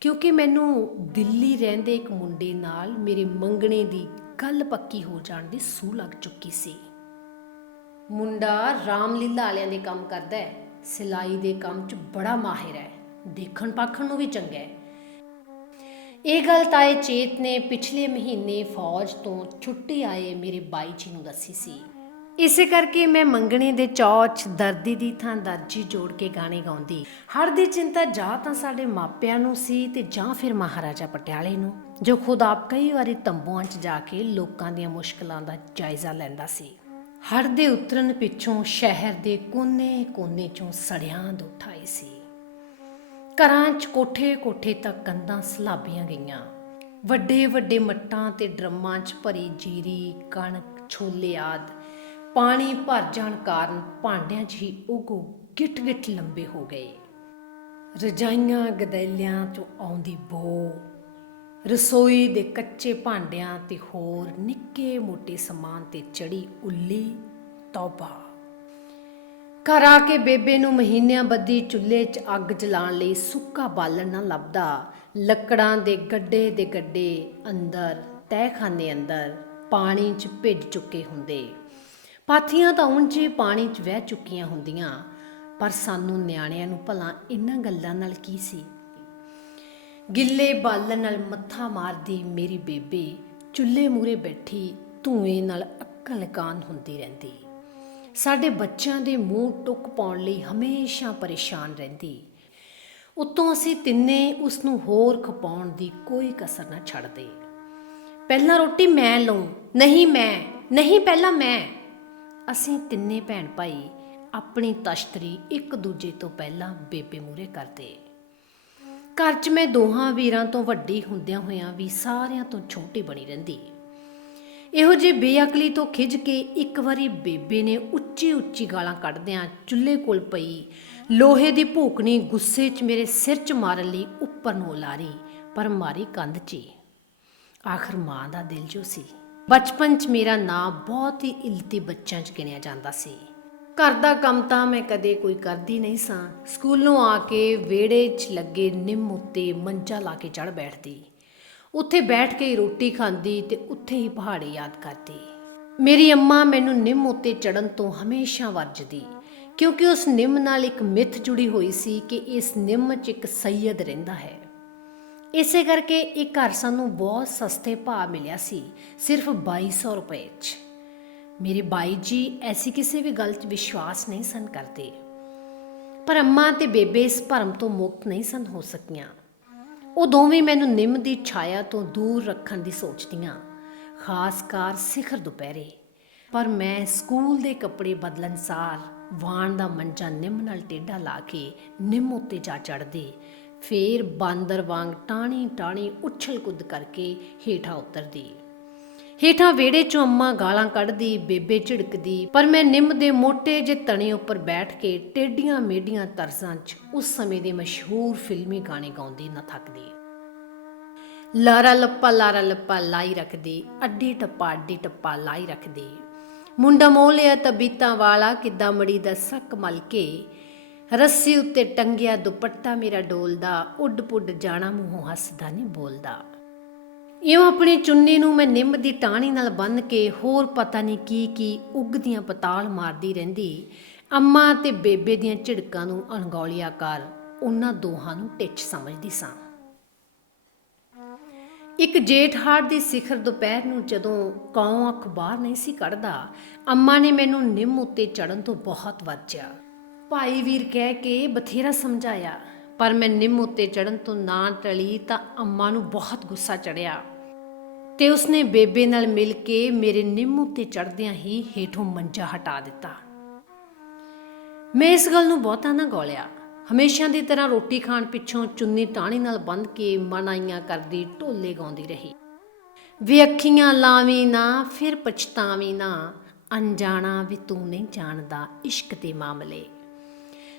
ਕਿਉਂਕਿ ਮੈਨੂੰ ਦਿੱਲੀ ਰਹਿੰਦੇ ਇੱਕ ਮੁੰਡੇ ਨਾਲ ਮੇਰੇ ਮੰਗਣੇ ਦੀ ਗੱਲ ਪੱਕੀ ਹੋ ਜਾਣ ਦੀ ਸੂਹ ਲੱਗ ਚੁੱਕੀ ਸੀ। ਮੁੰਡਾ ਰਾਮਲੀਲਾ ਵਾਲਿਆਂ ਦੇ ਕੰਮ ਕਰਦਾ ਹੈ, ਸਿਲਾਈ ਦੇ ਕੰਮ 'ਚ ਬੜਾ ਮਾਹਿਰ ਹੈ, ਦੇਖਣ ਪਾਖਣ ਨੂੰ ਵੀ ਚੰਗਾ ਹੈ। ਇਹ ਗੱਲ ਤਾਏ ਚੇਤ ਨੇ ਪਿਛਲੇ ਮਹੀਨੇ ਫੌਜ ਤੋਂ ਛੁੱਟੀ ਆਏ ਮੇਰੇ ਬਾਈ ਜੀ ਨੂੰ ਦੱਸੀ ਸੀ। ਇਸੇ ਕਰਕੇ ਮੈਂ ਮੰਗਣੇ ਦੇ ਚੌਚ ਦਰਦੀ ਦੀ ਥਾਂ ਦਰਜੀ ਜੋੜ ਕੇ ਗਾਣੇ ਗਾਉਂਦੀ। ਹਰ ਦੀ ਚਿੰਤਾ ਜਾਂ ਤਾਂ ਸਾਡੇ ਮਾਪਿਆਂ ਨੂੰ ਸੀ ਤੇ ਜਾਂ ਫਿਰ ਮਹਾਰਾਜਾ ਪਟਿਆਲੇ ਨੂੰ, ਜੋ ਖੁਦ ਆਪ ਕਈ ਵਾਰੀ ਤੰਬੂਆਂ 'ਚ ਜਾ ਕੇ ਲੋਕਾਂ ਦੀਆਂ ਮੁਸ਼ਕਲਾਂ ਦਾ ਜਾਇਜ਼ਾ ਲੈਂਦਾ ਸੀ। ਹੜ੍ਹ ਦੇ ਉਤਰਨ ਪਿੱਛੋਂ ਸ਼ਹਿਰ ਦੇ ਕੋਨੇ-ਕੋਨੇ 'ਚੋਂ ਸੜਿਆਂ ਦੁੱਠ ਆਏ ਸੀ। ਘਰਾਂ 'ਚ ਕੋਠੇ-ਕੋਠੇ ਤੱਕ ਕੰਧਾਂ ਸਲਾਬੀਆਂ ਗਈਆਂ। ਵੱਡੇ-ਵੱਡੇ ਮੱਟਾਂ ਤੇ ਡਰਮਾਂ 'ਚ ਭਰੀ ਜੀਰੀ, ਕਣਕ, ਛੋਲੇ ਆਦਿ ਪਾਣੀ ਭਰ ਜਾਣ ਕਾਰਨ ਭਾਂਡਿਆਂ 'ਚ ਹੀ ਉਗੋ ਗਿੱਟ-ਗਿੱਟ ਲੰਬੇ ਹੋ ਗਏ। ਰਜਾਈਆਂ ਗਦੈਲਿਆਂ 'ਚੋਂ ਆਉਂਦੀ ਬੋ, ਰਸੋਈ ਦੇ ਕੱਚੇ ਭਾਂਡਿਆਂ ਤੇ ਹੋਰ ਨਿੱਕੇ ਮੋਟੇ ਸਮਾਨ ਤੇ ਚੜੀ ਉੱਲੀ, ਤੌਬਾ। ਘਰ ਆ ਕੇ ਬੇਬੇ ਨੂੰ ਮਹੀਨਿਆਂ ਬੱਧੀ ਚੁੱਲ੍ਹੇ 'ਚ ਅੱਗ ਜਲਾਉਣ ਲਈ ਸੁੱਕਾ ਬਾਲਣ ਨਾ ਲੱਭਦਾ। ਲੱਕੜਾਂ ਦੇ ਗੱਡੇ ਅੰਦਰ, ਤਹਿਖਾਨੇ ਅੰਦਰ ਪਾਣੀ 'ਚ ਭਿੱਜ ਚੁੱਕੇ ਹੁੰਦੇ। ਪਾਥੀਆਂ ਤਾਂ ਉਂਝ ਹੀ ਪਾਣੀ 'ਚ ਵਹਿ ਚੁੱਕੀਆਂ ਹੁੰਦੀਆਂ, ਪਰ ਸਾਨੂੰ ਨਿਆਣਿਆਂ ਨੂੰ ਭਲਾ ਇਹਨਾਂ ਗੱਲਾਂ ਨਾਲ ਕੀ ਸੀ। ਗਿੱਲੇ ਬਾਲਣ ਨਾਲ ਮੱਥਾ ਮਾਰਦੀ ਮੇਰੀ ਬੇਬੇ ਚੁੱਲ੍ਹੇ ਮੂਹਰੇ ਬੈਠੀ ਧੂਏਂ ਨਾਲ ਅੱਕਾ ਲਕਾਨ ਹੁੰਦੀ ਰਹਿੰਦੀ। ਸਾਡੇ ਬੱਚਿਆਂ ਦੇ ਮੂੰਹ ਟੁੱਕ ਪਾਉਣ ਲਈ ਹਮੇਸ਼ਾ ਪਰੇਸ਼ਾਨ ਰਹਿੰਦੀ। ਉੱਤੋਂ ਅਸੀਂ ਤਿੰਨੇ ਉਸ ਨੂੰ ਹੋਰ ਖਪਾਉਣ ਦੀ ਕੋਈ ਕਸਰ ਨਾ ਛੱਡਦੇ। ਪਹਿਲਾਂ ਰੋਟੀ ਮੈਂ ਲਊਂ, ਨਹੀਂ ਪਹਿਲਾਂ ਮੈਂ। ਅਸੀਂ ਤਿੰਨੇ ਭੈਣ ਭਾਈ ਆਪਣੀ ਤਸ਼ਤਰੀ ਇੱਕ ਦੂਜੇ ਤੋਂ ਪਹਿਲਾਂ ਬੇਬੇ ਮੂਹਰੇ ਕਰਦੇ। ਘਰ 'ਚ ਮੈਂ ਦੋਹਾਂ ਵੀਰਾਂ ਤੋਂ ਵੱਡੀ ਹੁੰਦਿਆਂ ਹੋਇਆਂ ਵੀ ਸਾਰਿਆਂ ਤੋਂ ਛੋਟੀ ਬਣੀ ਰਹਿੰਦੀ। ਇਹੋ ਜਿਹੀ ਬੇਅਕਲੀ ਤੋਂ ਖਿਝ ਕੇ ਇੱਕ ਵਾਰੀ ਬੇਬੇ ਨੇ ਉੱਚੀ ਗਾਲਾਂ ਕੱਢਦਿਆਂ ਚੁੱਲ੍ਹੇ ਕੋਲ ਪਈ ਲੋਹੇ ਦੀ ਭੂਕਣੀ ਗੁੱਸੇ 'ਚ ਮੇਰੇ ਸਿਰ 'ਚ ਮਾਰਨ ਲਈ ਉੱਪਰ ਨੂੰ ਉਲਾਰੀ, ਪਰ ਮਾਰੀ ਕੰਧ 'ਚ ਹੀ। ਆਖਰ ਮਾਂ ਦਾ ਦਿਲ ਜੋ ਸੀ। ਬਚਪਨ 'ਚ ਮੇਰਾ ਨਾਂ ਬਹੁਤ ਹੀ ਇਲਤੀ ਬੱਚਿਆਂ 'ਚ ਗਿਣਿਆ ਜਾਂਦਾ ਸੀ। ਘਰ ਦਾ ਕੰਮ ਤਾਂ ਮੈਂ ਕਦੇ ਕੋਈ ਕਰਦੀ ਨਹੀਂ ਸਾਂ। ਸਕੂਲੋਂ ਆ ਕੇ ਵਿਹੜੇ 'ਚ ਲੱਗੇ ਨਿੰਮ ਉੱਤੇ ਮੰਜਾ ਲਾ ਕੇ ਚੜ੍ਹ ਬੈਠਦੀ। ਉੱਥੇ ਬੈਠ ਕੇ ਰੋਟੀ ਖਾਂਦੀ ਤੇ ਉੱਥੇ ਹੀ ਪਹਾੜੇ ਯਾਦ ਕਰਦੀ। ਮੇਰੀ ਅੰਮਾ ਮੈਨੂੰ ਨਿੰਮ ਉੱਤੇ ਚੜ੍ਹਨ ਤੋਂ ਹਮੇਸ਼ਾ ਵਰਜਦੀ, ਕਿਉਂਕਿ ਉਸ ਨਿੰਮ ਨਾਲ ਇੱਕ ਮਿੱਥ ਜੁੜੀ ਹੋਈ ਸੀ ਕਿ ਇਸ ਨਿੰਮ 'ਚ ਇੱਕ ਸੱਯਦ ਰਹਿੰਦਾ ਹੈ। ਇਸੇ ਕਰਕੇ ਇਹ ਘਰ ਸਾਨੂੰ ਬਹੁਤ ਸਸਤੇ ਭਾਅ ਮਿਲਿਆ ਸੀ, ਸਿਰਫ 2200 ਰੁਪਏ 'ਚ। ਮੇਰੇ ਬਾਈ ਜੀ ਐਸੀ ਕਿਸੇ ਵੀ ਗੱਲ 'ਚ ਵਿਸ਼ਵਾਸ ਨਹੀਂ ਸਨ ਕਰਦੇ, ਪਰ ਅੰਮਾ ਤੇ ਬੇਬੇ ਇਸ ਭਰਮ ਤੋਂ ਮੁਕਤ ਨਹੀਂ ਸਨ ਹੋ ਸਕੀਆਂ। ਉਹ ਦੋਵੇਂ ਮੈਨੂੰ ਨਿੰਮ ਦੀ ਛਾਇਆ ਤੋਂ ਦੂਰ ਰੱਖਣ ਦੀ ਸੋਚਦੀਆਂ, ਖਾਸਕਾਰ ਸਿਖਰ ਦੁਪਹਿਰੇ। ਪਰ ਮੈਂ ਸਕੂਲ ਦੇ ਕੱਪੜੇ ਬਦਲਣ ਸਾਰ ਵਾਣ ਦਾ ਮੰਜਾ ਨਿੰਮ ਨਾਲ ਟੇਢਾ ਲਾ ਕੇ ਨਿੰਮ ਉੱਤੇ ਜਾ ਚੜ੍ਹਦੀ, ਫੇਰ ਬਾਂਦਰ ਵਾਂਗ ਟਾਣੀ ਉਛਲ ਕੁੱਦ ਕਰਕੇ ਹੇਠਾਂ ਉਤਰਦੀ। ਹੇਠਾਂ ਵਿਹੜੇ 'ਚੋਂ ਅੰਮਾ ਗਾਲਾਂ ਕੱਢਦੀ, ਬੇਬੇ ਝਿੜਕਦੀ, ਪਰ ਮੈਂ ਨਿੰਮ ਦੇ ਮੋਟੇ ਜਿਹੇ ਤਣੇ ਉੱਪਰ ਬੈਠ ਕੇ ਟੇਢੀਆਂ ਮੇਢੀਆਂ ਤਰਜ਼ਾਂ 'ਚ ਉਸ ਸਮੇਂ ਦੇ ਮਸ਼ਹੂਰ ਫਿਲਮੀ ਗਾਣੇ ਗਾਉਂਦੀ ਨਾ ਥੱਕਦੀ। ਲਾਰਾ ਲੱਪਾ ਲਾਈ ਰੱਖਦੀ, ਅੱਡੀ ਟੱਪਾ ਲਾਈ ਰੱਖਦੀ। ਮੁੰਡਾ ਮੋਹ ਲਿਆ ਤਬੀਤਾਂ ਵਾਲਾ, ਕਿੱਦਾਂ ਮੜੀ ਦਾ ਸੱਕ ਮਲ ਕੇ, ਰੱਸੀ ਉੱਤੇ ਟੰਗਿਆ ਦੁਪੱਟਾ ਮੇਰਾ ਡੋਲਦਾ, ਉੱਡ ਪੁੱਡ ਜਾਣਾ ਮੂੰਹੋਂ ਹੱਸਦਾ ਨਹੀਂ ਬੋਲਦਾ। ਇਉਂ ਆਪਣੀ ਚੁੰਨੀ ਨੂੰ ਮੈਂ ਨਿੰਮ ਦੀ ਟਾਹਣੀ ਨਾਲ ਬੰਨ੍ਹ ਕੇ ਹੋਰ ਪਤਾ ਨਹੀਂ ਕੀ ਉੱਗਦੀਆਂ ਪਤਾਲ ਮਾਰਦੀ ਰਹਿੰਦੀ। ਅੰਮਾ ਤੇ ਬੇਬੇ ਦੀਆਂ ਝਿੜਕਾਂ ਨੂੰ ਅਣਗੌਲਿਆ ਕਰ ਉਹਨਾਂ ਦੋਹਾਂ ਨੂੰ ਟਿੱਚ ਸਮਝਦੀ ਸਾਂ। ਇੱਕ ਜੇਠ ਹਾੜ ਦੀ ਸਿਖਰ ਦੁਪਹਿਰ ਨੂੰ ਜਦੋਂ ਕੌਂ ਅੱਖ ਬਾਹਰ ਨਹੀਂ ਸੀ ਕੱਢਦਾ, ਅੰਮਾ ਨੇ ਮੈਨੂੰ ਨਿੰਮ ਉੱਤੇ ਚੜ੍ਹਨ ਤੋਂ ਬਹੁਤ ਵਰਜਿਆ। ਭਾਈ ਵੀਰ ਕਹਿ ਕੇ ਬਥੇਰਾ ਸਮਝਾਇਆ, ਪਰ ਮੈਂ ਨਿੰਮ ਉੱਤੇ ਚੜ੍ਹਨ ਤੋਂ ਨਾ ਟਲੀ ਤਾਂ ਅੰਮਾ ਨੂੰ ਬਹੁਤ ਗੁੱਸਾ ਚੜ੍ਹਿਆ ਤੇ ਉਸਨੇ ਬੇਬੇ ਨਾਲ ਮਿਲ ਕੇ ਮੇਰੇ ਨਿੰਮ ਉੱਤੇ ਚੜ੍ਹਦਿਆਂ ਹੀ ਹੇਠੋਂ ਮੰਜਾ ਹਟਾ ਦਿੱਤਾ। ਮੈਂ ਇਸ ਗੱਲ ਨੂੰ ਬਹੁਤਾ ਨਾ ਗੌਲਿਆ। ਹਮੇਸ਼ਾ ਦੀ ਤਰ੍ਹਾਂ ਰੋਟੀ ਖਾਣ ਪਿੱਛੋਂ ਚੁੰਨੀ ਟਾਹਣੀ ਨਾਲ ਬੰਨ੍ਹ ਕੇ ਮਨਾਈਆਂ ਕਰਦੀ ਢੋਲੇ ਗਾਉਂਦੀ ਰਹੀ। ਵੇ ਅੱਖੀਆਂ ਲਾਵੀਂ ਨਾ ਫਿਰ ਪਛਤਾਵੀਂ ਨਾ, ਅਣਜਾਣਾ ਵੀ ਤੂੰ ਨਹੀਂ ਜਾਣਦਾ ਇਸ਼ਕ ਦੇ ਮਾਮਲੇ।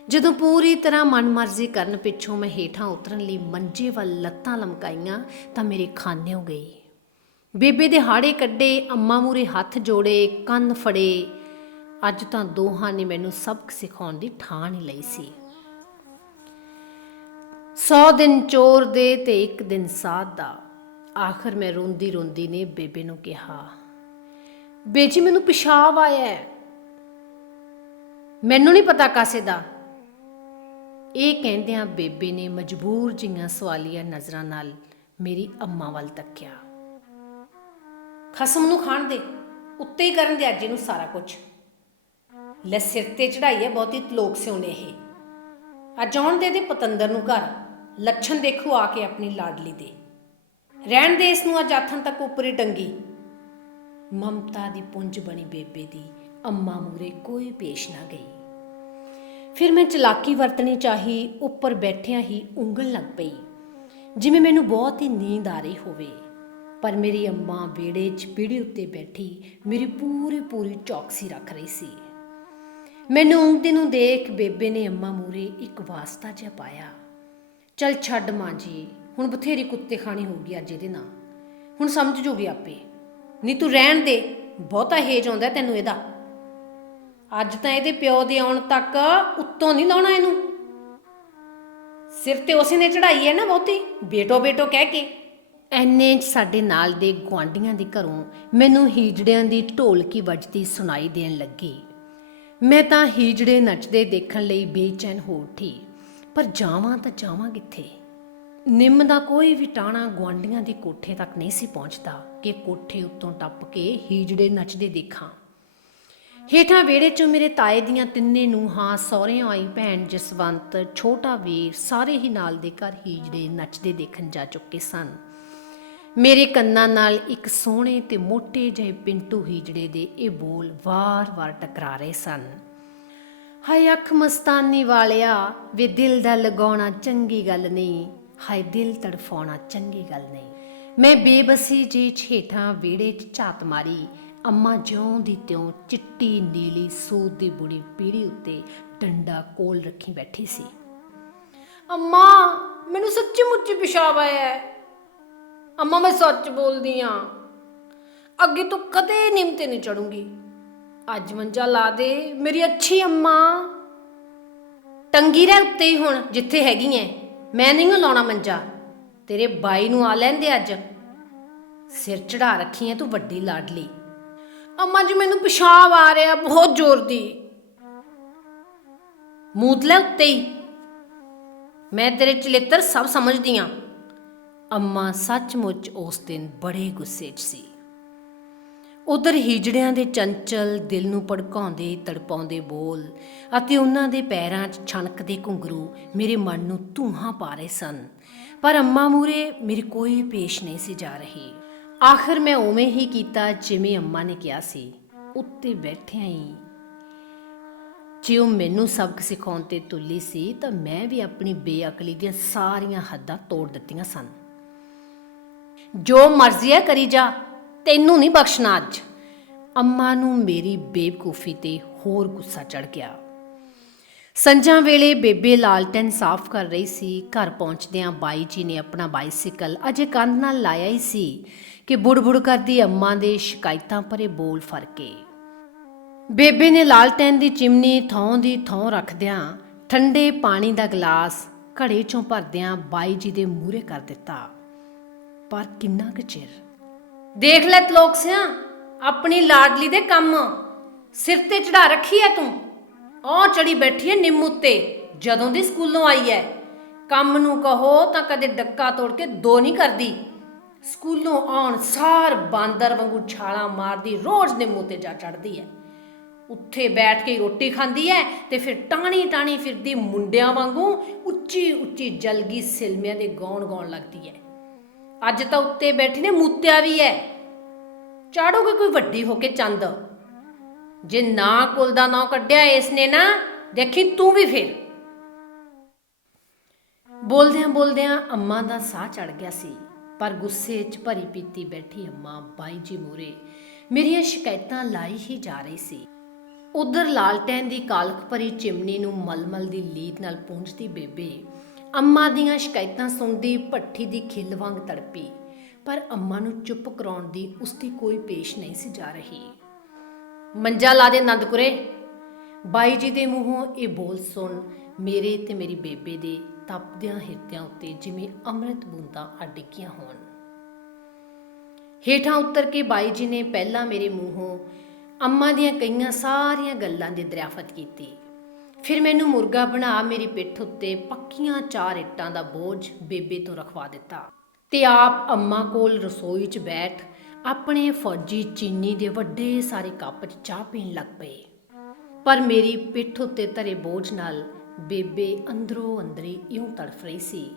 ਜਦੋਂ ਪੂਰੀ ਤਰ੍ਹਾਂ ਮਨਮਰਜ਼ੀ ਕਰਨ ਪਿੱਛੋਂ ਮੈਂ ਹੇਠਾਂ ਉਤਰਨ ਲਈ ਮੰਜੇ ਵੱਲ ਲੱਤਾਂ ਲਮਕਾਈਆਂ ਤਾਂ ਮੇਰੇ ਖਾਨਿਓ ਗਈ। ਬੇਬੇ ਦੇ ਹਾੜੇ ਕੱਢੇ, ਅੰਮਾ ਮੂਹਰੇ ਹੱਥ ਜੋੜੇ, ਕੰਨ ਫੜੇ। ਅੱਜ ਤਾਂ ਦੋਹਾਂ ਨੇ ਮੈਨੂੰ ਸਬਕ ਸਿਖਾਉਣ ਦੀ ਠਾਣ ਹੀ ਲਈ ਸੀ। 100 ਦਿਨ ਚੋਰ ਦੇ ਤੇ 1 ਦਿਨ ਸਾਧ ਦਾ। ਆਖਰ ਮੈਂ ਰੋਂਦੀ ਰੋਂਦੀ ਨੇ ਬੇਬੇ ਨੂੰ ਕਿਹਾ, ਬੇਜੀ ਮੈਨੂੰ ਪਿਸ਼ਾਬ ਆਇਆ ਹੈ। ਮੈਨੂੰ ਨਹੀਂ ਪਤਾ ਕਾਸੇ ਦਾ। ਇਹ ਕਹਿੰਦਿਆਂ ਬੇਬੇ ਨੇ ਮਜਬੂਰ ਜਿਹੀਆਂ ਸਵਾਲੀਆ ਨਜ਼ਰਾਂ ਨਾਲ ਮੇਰੀ ਅੰਮਾ ਵੱਲ ਤੱਕਿਆ। ਖਸਮ ਨੂੰ ਖਾਣ ਦੇ, ਉੱਤੇ ਹੀ ਕਰਨ ਦੇ ਅੱਜ ਇਹਨੂੰ ਸਾਰਾ ਕੁਝ। ਲੈ ਸਿਰ ਤੇ ਚੜਾਈ ਹੈ ਬਹੁਤੀ ਲੋਕ ਸਿਉਣੇ ਇਹ। ਅੱਜ ਆਉਣ ਦੇ ਇਹਦੇ ਪਤੰਦਰ ਨੂੰ ਘਰ, ਲੱਛਣ ਦੇਖੋ ਆ ਕੇ ਆਪਣੀ ਲਾਡਲੀ ਦੇ। ਰਹਿਣ ਦੇ ਇਸ ਨੂੰ ਅੱਜ ਆਥਣ ਤੱਕ ਉੱਪਰੀ ਟੰਗੀ। ਮਮਤਾ ਦੀ ਪੁੰਜ ਬਣੀ ਬੇਬੇ ਦੀ ਅੰਮਾ ਮੂਹਰੇ ਕੋਈ ਪੇਸ਼ ਨਾ ਗਈ। ਫਿਰ ਮੈਂ ਚਲਾਕੀ ਵਰਤਣੀ ਚਾਹੀ। ਉੱਪਰ ਬੈਠਿਆਂ ਹੀ ਉਂਗਲ ਲੱਗ ਪਈ, ਜਿਵੇਂ ਮੈਨੂੰ ਬਹੁਤ ਹੀ ਨੀਂਦ ਆ ਰਹੀ ਹੋਵੇ। ਪਰ ਮੇਰੀ ਅੰਮਾ ਵਿਹੜੇ 'ਚ ਪੀੜੀ ਉੱਤੇ ਬੈਠੀ ਮੇਰੀ ਪੂਰੀ ਚੌਕਸੀ ਰੱਖ ਰਹੀ ਸੀ। ਮੈਨੂੰ ਉਂਗਦੀ ਨੂੰ ਦੇਖ ਬੇਬੇ ਨੇ ਅੰਮਾ ਮੂਹਰੇ ਇੱਕ ਵਾਸਤਾ ਜਿਹਾ ਪਾਇਆ, ਚੱਲ ਛੱਡ ਮਾਂ ਜੀ, ਹੁਣ ਬਥੇਰੀ ਕੁੱਤੇ ਖਾਣੀ ਹੋਊਗੀ ਅੱਜ ਇਹਦੇ ਨਾਲ, ਹੁਣ ਸਮਝ ਜੂਗੀ ਆਪੇ। ਨਹੀਂ ਤੂੰ ਰਹਿਣ ਦੇ, ਬਹੁਤਾ ਹੇਜ ਆਉਂਦਾ ਤੈਨੂੰ ਇਹਦਾ। ਅੱਜ ਤਾਂ ਇਹਦੇ ਪਿਓ ਦੇ ਆਉਣ ਤੱਕ ਉੱਤੋਂ ਨਹੀਂ ਲਾਉਣਾ ਇਹਨੂੰ। ਸਿਰ ਤੇ ਉਸੇ ਨੇ ਚੜਾਈ ਹੈ ਨਾ ਬਹੁਤੀ, ਬੇਟੋ ਬੇਟੋ ਕਹਿ ਕੇ। ਐਨੇ 'ਚ ਸਾਡੇ ਨਾਲ ਦੇ ਗੁਆਂਢੀਆਂ ਦੇ ਘਰੋਂ ਮੈਨੂੰ ਹੀਜੜਿਆਂ ਦੀ ਢੋਲਕੀ ਵੱਜਦੀ ਸੁਣਾਈ ਦੇਣ ਲੱਗੀ। ਮੈਂ ਤਾਂ ਹੀਜੜੇ ਨੱਚਦੇ ਦੇਖਣ ਲਈ ਬੇਚੈਨ ਹੋ ਉੱਠੀ, ਪਰ ਜਾਵਾਂ ਤਾਂ ਜਾਵਾਂ ਕਿੱਥੇ। ਨਿੰਮ ਦਾ ਕੋਈ ਵੀ ਟਾਣਾ ਗੁਆਂਢੀਆਂ ਦੇ ਕੋਠੇ ਤੱਕ ਨਹੀਂ ਸੀ ਪਹੁੰਚਦਾ ਕਿ ਕੋਠੇ ਉੱਤੋਂ ਟੱਪ ਕੇ ਹੀਜੜੇ ਨੱਚਦੇ ਦੇਖਾਂ। ਹੇਠਾਂ ਵਿਹੜੇ 'ਚੋਂ ਮੇਰੇ ਤਾਏ ਦੀਆਂ 3 ਨੂੰਹਾਂ, ਸਹੁਰਿਆਂ ਆਈ ਭੈਣ ਜਸਵੰਤ, ਛੋਟਾ ਵੀਰ ਸਾਰੇ ਹੀ ਨਾਲ ਦੇ ਘਰ ਹੀਜੜੇ ਨੱਚਦੇ ਦੇਖਣ ਜਾ ਚੁੱਕੇ ਸਨ। ਮੇਰੇ ਕੰਨਾਂ ਨਾਲ ਇੱਕ ਸੋਹਣੇ ਤੇ ਮੋਟੇ ਜਿਹੇ ਪਿੰਟੂ ਹੀਜੜੇ ਦੇ ਇਹ ਬੋਲ ਵਾਰ-ਵਾਰ ਟਕਰਾ ਰਹੇ ਸਨ। ਹਾਏ ਅੱਖ ਮਸਤਾਨੀ ਵਾਲਿਆ, ਵੇ ਦਿਲ ਦਾ ਲਗਾਉਣਾ ਚੰਗੀ ਗੱਲ ਨਹੀਂ, ਹਾਏ ਦਿਲ ਤੜਫਾਉਣਾ ਚੰਗੀ ਗੱਲ ਨਹੀਂ। ਮੈਂ ਬੇਬਸੀ ਜਿਹੀ ਹੇਠਾਂ ਵਿਹੜੇ 'ਚ ਝਾਤ ਮਾਰੀ। ਅੰਮਾ ਜਿਉਂ ਦੀ ਤਿਉਂ ਚਿੱਟੀ ਨੀਲੀ ਸੂਤ ਦੀ ਬੁੜੀ ਪੀੜੀ ਉੱਤੇ ਡੰਡਾ ਕੋਲ ਰੱਖੀ ਬੈਠੀ ਸੀ। ਅੰਮਾ ਮੈਨੂੰ ਸੱਚੀ ਮੁੱਚੀ ਪਿਸ਼ਾਬ ਆਇਆ ਹੈ। ਅੰਮਾ ਮੈਂ ਸੱਚ ਬੋਲਦੀ ਹਾਂ, ਅੱਗੇ ਤੋਂ ਕਦੇ ਨਿੰਮ ਤੇ ਨਹੀਂ ਚੜੂੰਗੀ। ਅੱਜ ਮੰਜਾ ਲਾ ਦੇ ਮੇਰੀ ਅੱਛੀ ਅੰਮਾ। ਟੰਗੀ ਰਹਿ ਉੱਤੇ ਹੀ ਹੁਣ ਜਿੱਥੇ ਹੈਗੀ ਐ, ਮੈਂ ਨਹੀਂ ਲਾਉਣਾ ਮੰਜਾ। ਤੇਰੇ ਬਾਈ ਨੂੰ ਆ ਲੈਂਦੇ ਅੱਜ। ਸਿਰ ਚੜਾ ਰੱਖੀ ਐ ਤੂੰ ਵੱਡੀ ਲਾਡਲੀ। ਅੰਮਾ ਜੀ ਮੈਨੂੰ ਪਿਸ਼ਾਬ ਆ ਰਿਹਾ ਬਹੁਤ ਜ਼ੋਰ ਦੀ। ਮੂਤ ਲੈ ਉੱਤੇ ਹੀ, ਮੈਂ ਤੇਰੇ ਚਲਿੱਤਰ ਸਭ ਸਮਝਦੀ ਹਾਂ। ਅੰਮਾ ਸੱਚਮੁੱਚ ਉਸ ਦਿਨ ਬੜੇ ਗੁੱਸੇ 'ਚ ਸੀ। ਉਧਰ ਹੀਜੜਿਆਂ ਦੇ ਚੰਚਲ ਦਿਲ ਨੂੰ ਭੜਕਾਉਂਦੇ ਤੜਪਾਉਂਦੇ ਬੋਲ ਅਤੇ ਉਹਨਾਂ ਦੇ ਪੈਰਾਂ 'ਚ ਛਣਕਦੇ ਘੁੰਗਰੂ ਮੇਰੇ ਮਨ ਨੂੰ ਧੂਹਾਂ ਪਾ ਰਹੇ ਸਨ। ਪਰ ਅੰਮਾ ਮੂਹਰੇ ਮੇਰੀ ਕੋਈ ਪੇਸ਼ ਨਹੀਂ ਸੀ ਜਾ ਰਹੀ। ਆਖਰ ਮੈਂ ਉਵੇਂ ਹੀ ਕੀਤਾ ਜਿਵੇਂ ਅੰਮਾ ਨੇ ਕਿਹਾ ਸੀ। ਉੱਤੇ ਬੈਠਿਆਂ ਹੀ ਜੇ ਉਹ ਮੈਨੂੰ ਸਬਕ ਸਿਖਾਉਣ ਤੇ ਤੁੱਲੀ ਸੀ ਤਾਂ ਮੈਂ ਵੀ ਆਪਣੀ ਬੇਅਕਲੀ ਦੀਆਂ ਸਾਰੀਆਂ ਹੱਦਾਂ ਤੋੜ ਦਿੱਤੀਆਂ ਸਨ। ਜੋ ਮਰਜ਼ੀ ਹੈ ਕਰੀ ਜਾ, ਤੈਨੂੰ ਨਹੀਂ ਬਖਸ਼ਣਾ ਅੱਜ। ਅੰਮਾ ਨੂੰ ਮੇਰੀ ਬੇਵਕੂਫੀ ਤੇ ਹੋਰ ਗੁੱਸਾ ਚੜ ਗਿਆ। ਸੰਝਾਂ ਵੇਲੇ ਬੇਬੇ ਲਾਲਟੈਨ ਸਾਫ਼ ਕਰ ਰਹੀ ਸੀ। ਘਰ ਪਹੁੰਚਦਿਆਂ ਬਾਈ ਜੀ ਨੇ ਆਪਣਾ ਬਾਈਸਿਕਲ ਅਜੇ ਕੰਧ ਨਾਲ ਲਾਇਆ ਹੀ ਸੀ ਕਿ ਬੁੜ-ਬੁੜ ਕਰਦੀ ਅੰਮਾ ਦੇ ਸ਼ਿਕਾਇਤਾਂ ਭਰੇ ਬੋਲ ਫੜ ਕੇ ਬੇਬੇ ਨੇ ਲਾਲਟੈਨ ਦੀ ਚਿਮਨੀ ਥੋਂ ਦੀ ਥੋਂ ਰੱਖਦਿਆਂ ਠੰਡੇ ਪਾਣੀ ਦਾ ਗਲਾਸ ਘੜੇ 'ਚੋਂ ਭਰਦਿਆਂ ਬਾਈ ਜੀ ਦੇ ਮੂਹਰੇ ਕਰ ਦਿੱਤਾ। ਪਰ ਕਿੰਨਾ ਕੁ ਚਿਰ ਦੇਖ ਲੈ ਤਲੋਕ ਸਿਆ, ਆਪਣੀ ਲਾਡਲੀ ਦੇ ਕੰਮ ਸਿਰ ਤੇ ਚੜਾ ਰੱਖੀ ਐ ਤੂੰ। ਉਹ ਚੜੀ ਬੈਠੀ ਐ ਨਿੰਮ ਉੱਤੇ ਜਦੋਂ ਦੀ ਸਕੂਲੋਂ ਆਈ ਐ। ਕੰਮ ਨੂੰ ਕਹੋ ਤਾਂ ਕਦੇ ਡੱਕਾ ਤੋੜ ਕੇ ਦੋ ਨਹੀਂ ਕਰਦੀ। ਸਕੂਲੋਂ ਆਉਣ ਸਾਰ ਬਾਂਦਰ ਵਾਂਗੂ ਛਾਲਾਂ ਮਾਰਦੀ ਰੋਜ਼ ਨਿੰਮ ਉੱਤੇ ਜਾ ਚੜਦੀ ਐ। ਉੱਥੇ ਬੈਠ ਕੇ ਰੋਟੀ ਖਾਂਦੀ ਐ ਤੇ ਫਿਰ ਟਾਣੀ ਫਿਰਦੀ ਮੁੰਡਿਆਂ ਵਾਂਗੂ ਉੱਚੀ ਜਲਗੀ ਸਿਲਮਿਆਂ ਦੇ ਗਾਉਣ ਗਾਉਣ ਲੱਗਦੀ ਐ। ਅੱਜ ਤਾਂ ਉੱਤੇ ਬੈਠੀ ਨੇ ਮੂਤਿਆ ਵੀ ਐ। ਚਾੜੋਗੇ ਕੋਈ ਵੱਡੀ ਹੋ ਕੇ ਚੰਦ। ਜੇ ਨਾ ਕੁਲ ਦਾ ਨਾਂ ਕੱਢਿਆ ਇਸ ਨੇ ਨਾ, ਦੇਖੀ ਤੂੰ ਵੀ ਫਿਰ। ਬੋਲਦਿਆਂ ਅੰਮਾ ਦਾ ਸਾਹ ਚੜ ਗਿਆ ਸੀ। ਪਰ ਗੁੱਸੇ 'ਚ ਭਰੀ ਪੀਤੀ ਬੈਠੀ ਅੰਮਾ ਬਾਈ ਜੀ ਮੂਹਰੇ ਮੇਰੀਆਂ ਸ਼ਿਕਾਇਤਾਂ ਲਾਈ ਹੀ ਜਾ ਰਹੀ ਸੀ। ਉਧਰ ਲਾਲਟੈਨ ਦੀ ਕਾਲਖ ਭਰੀ ਚਿਮਨੀ ਨੂੰ ਮਲਮਲ ਦੀ ਲੀਦ ਨਾਲ ਪੂੰਝਦੀ ਬੇਬੇ ਅੰਮਾ ਦੀਆਂ ਸ਼ਿਕਾਇਤਾਂ ਸੁਣਦੀ ਭੱਠੀ ਦੀ ਖਿੱਲ ਵਾਂਗ ਤੜਪੀ, ਪਰ ਅੰਮਾ ਨੂੰ ਚੁੱਪ ਕਰਾਉਣ ਦੀ ਉਸਦੀ ਕੋਈ ਪੇਸ਼ ਨਹੀਂ ਸੀ ਜਾ ਰਹੀ। ਮੰਜਾ ਲਾ ਦੇ ਨੰਦਪੁਰੇ। ਬਾਈ ਜੀ ਦੇ ਮੂੰਹੋਂ ਇਹ ਬੋਲ ਸੁਣ ਮੇਰੇ ਤੇ ਮੇਰੀ ਬੇਬੇ ਦੇ ਤਪਦਿਆਂ ਹਿਰਦਿਆਂ ਉੱਤੇ ਜਿਵੇਂ ਅੰਮ੍ਰਿਤ ਬੂੰਦਾਂ ਆ ਡਿੱਗੀਆਂ ਹੋਣ। ਹੇਠਾਂ ਉਤਰ ਕੇ ਬਾਈ ਜੀ ਨੇ ਪਹਿਲਾਂ ਮੇਰੇ ਮੂੰਹੋਂ ਅੰਮਾ ਦੀਆਂ ਕਈਆਂ ਸਾਰੀਆਂ ਗੱਲਾਂ ਦੀ ਦਰਿਆਫਤ ਕੀਤੀ। ਫਿਰ ਮੈਨੂੰ ਮੁਰਗਾ ਬਣਾ ਮੇਰੀ ਪਿੱਠ ਉੱਤੇ ਪੱਕੀਆਂ 4 ਇੱਟਾਂ ਦਾ ਬੋਝ ਬੇਬੇ ਤੋਂ ਰਖਵਾ ਦਿੱਤਾ ਤੇ ਆਪ ਅੰਮਾ ਕੋਲ ਰਸੋਈ 'ਚ ਬੈਠ ਆਪਣੇ ਫੌਜੀ ਚੀਨੀ ਦੇ ਵੱਡੇ ਸਾਰੇ ਕੱਪ 'ਚ ਚਾਹ ਪੀਣ ਲੱਗ ਪਏ। ਪਰ ਮੇਰੀ ਪਿੱਠ ਉੱਤੇ ਧਰੇ ਬੋਝ ਨਾਲ ਬੇਬੇ ਅੰਦਰੋਂ ਅੰਦਰੀ ਇਉਂ ਤੜਫ ਰਹੀ ਸੀ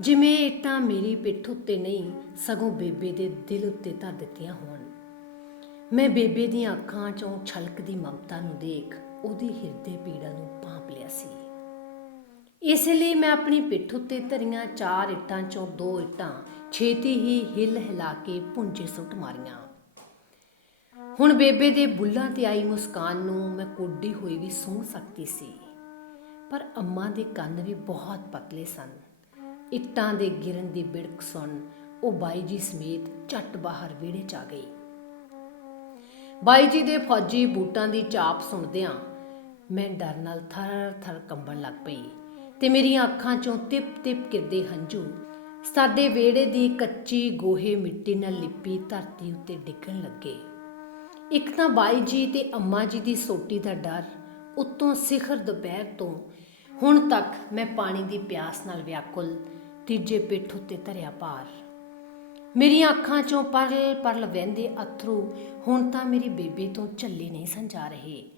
ਜਿਵੇਂ ਇੱਟਾਂ ਮੇਰੀ ਪਿੱਠ ਉੱਤੇ ਨਹੀਂ ਸਗੋਂ ਬੇਬੇ ਦੇ ਦਿਲ ਉੱਤੇ ਧਰ ਦਿੱਤੀਆਂ ਹੋਣ। ਮੈਂ ਬੇਬੇ ਦੀਆਂ ਅੱਖਾਂ 'ਚੋਂ ਛਲਕਦੀ ਮਮਤਾ ਨੂੰ ਦੇਖ ਉਹਦੀ ਹਿਰਦੇ ਪੀੜਾ ਨੂੰ ਭਾਂਪ ਲਿਆ ਸੀ। ਇਸ ਲਈ ਮੈਂ ਆਪਣੀ ਪਿੱਠ ਉੱਤੇ ਧਰੀਆਂ 4 ਇੱਟਾਂ 'ਚੋਂ 2 ਇੱਟਾਂ ਛੇਤੀ ਹੀ ਹਿੱਲ ਹਿਲਾ ਕੇ ਭੁੰਜੇ ਸੁੱਟ ਮਾਰੀਆਂ। ਹੁਣ ਬੇਬੇ ਦੇ ਬੁੱਲ੍ਹਾਂ ਤੇ ਆਈ ਮੁਸਕਾਨ ਨੂੰ ਮੈਂ ਕੋਡੀ ਹੋਈ ਵੀ ਸੁਣ ਸਕਦੀ ਸੀ, ਪਰ ਅੰਮਾ ਦੇ ਕੰਨ ਵੀ ਬਹੁਤ ਪਤਲੇ ਸਨ। ਇੱਟਾਂ ਦੇ ਗਿਰਨ ਦੀ ਬਿੜਕ ਸੁਣ ਉਹ ਬਾਈ ਜੀ ਸਮੇਤ ਝੱਟ ਬਾਹਰ ਵਿਹੜੇ 'ਚ ਆ ਗਈ। ਬਾਈ ਜੀ ਦੇ ਫੌਜੀ ਬੂਟਾਂ ਦੀ ਚਾਪ ਸੁਣਦਿਆਂ ਮੈਂ ਡਰ ਨਾਲ ਥਰ-ਥਰ ਕੰਬਣ ਲੱਗ ਪਈ ਤੇ ਮੇਰੀਆਂ ਅੱਖਾਂ 'ਚੋਂ ਤਿਪ-ਤਿਪ ਗਿਰਦੇ ਹੰਝੂ ਸਾਡੇ ਵਿਹੜੇ ਦੀ ਕੱਚੀ ਗੋਹੇ ਮਿੱਟੀ ਨਾਲ ਲਿਪੀ ਧਰਤੀ ਉੱਤੇ ਡਿੱਗਣ ਲੱਗੇ। ਇੱਕ ਤਾਂ ਬਾਈ ਜੀ ਤੇ ਅੰਮਾ ਜੀ ਦੀ ਸੋਟੀ ਦਾ ਡਰ, ਉੱਤੋਂ ਸਿਖਰ ਦੁਪਹਿਰ ਤੋਂ ਹੁਣ ਤੱਕ ਮੈਂ ਪਾਣੀ ਦੀ ਪਿਆਸ ਨਾਲ ਵਿਆਕੁਲ, ਤੀਜੇ ਪਿੱਠ ਉੱਤੇ ਧਰਿਆ ਭਾਰ। ਮੇਰੀਆਂ ਅੱਖਾਂ 'ਚੋਂ ਪਰਲ ਪਰਲ ਵਹਿੰਦੇ ਅਥਰੂ ਹੁਣ ਤਾਂ ਮੇਰੀ ਬੇਬੇ ਤੋਂ ਝੱਲੇ ਨਹੀਂ ਸਨ ਜਾ ਰਹੇ।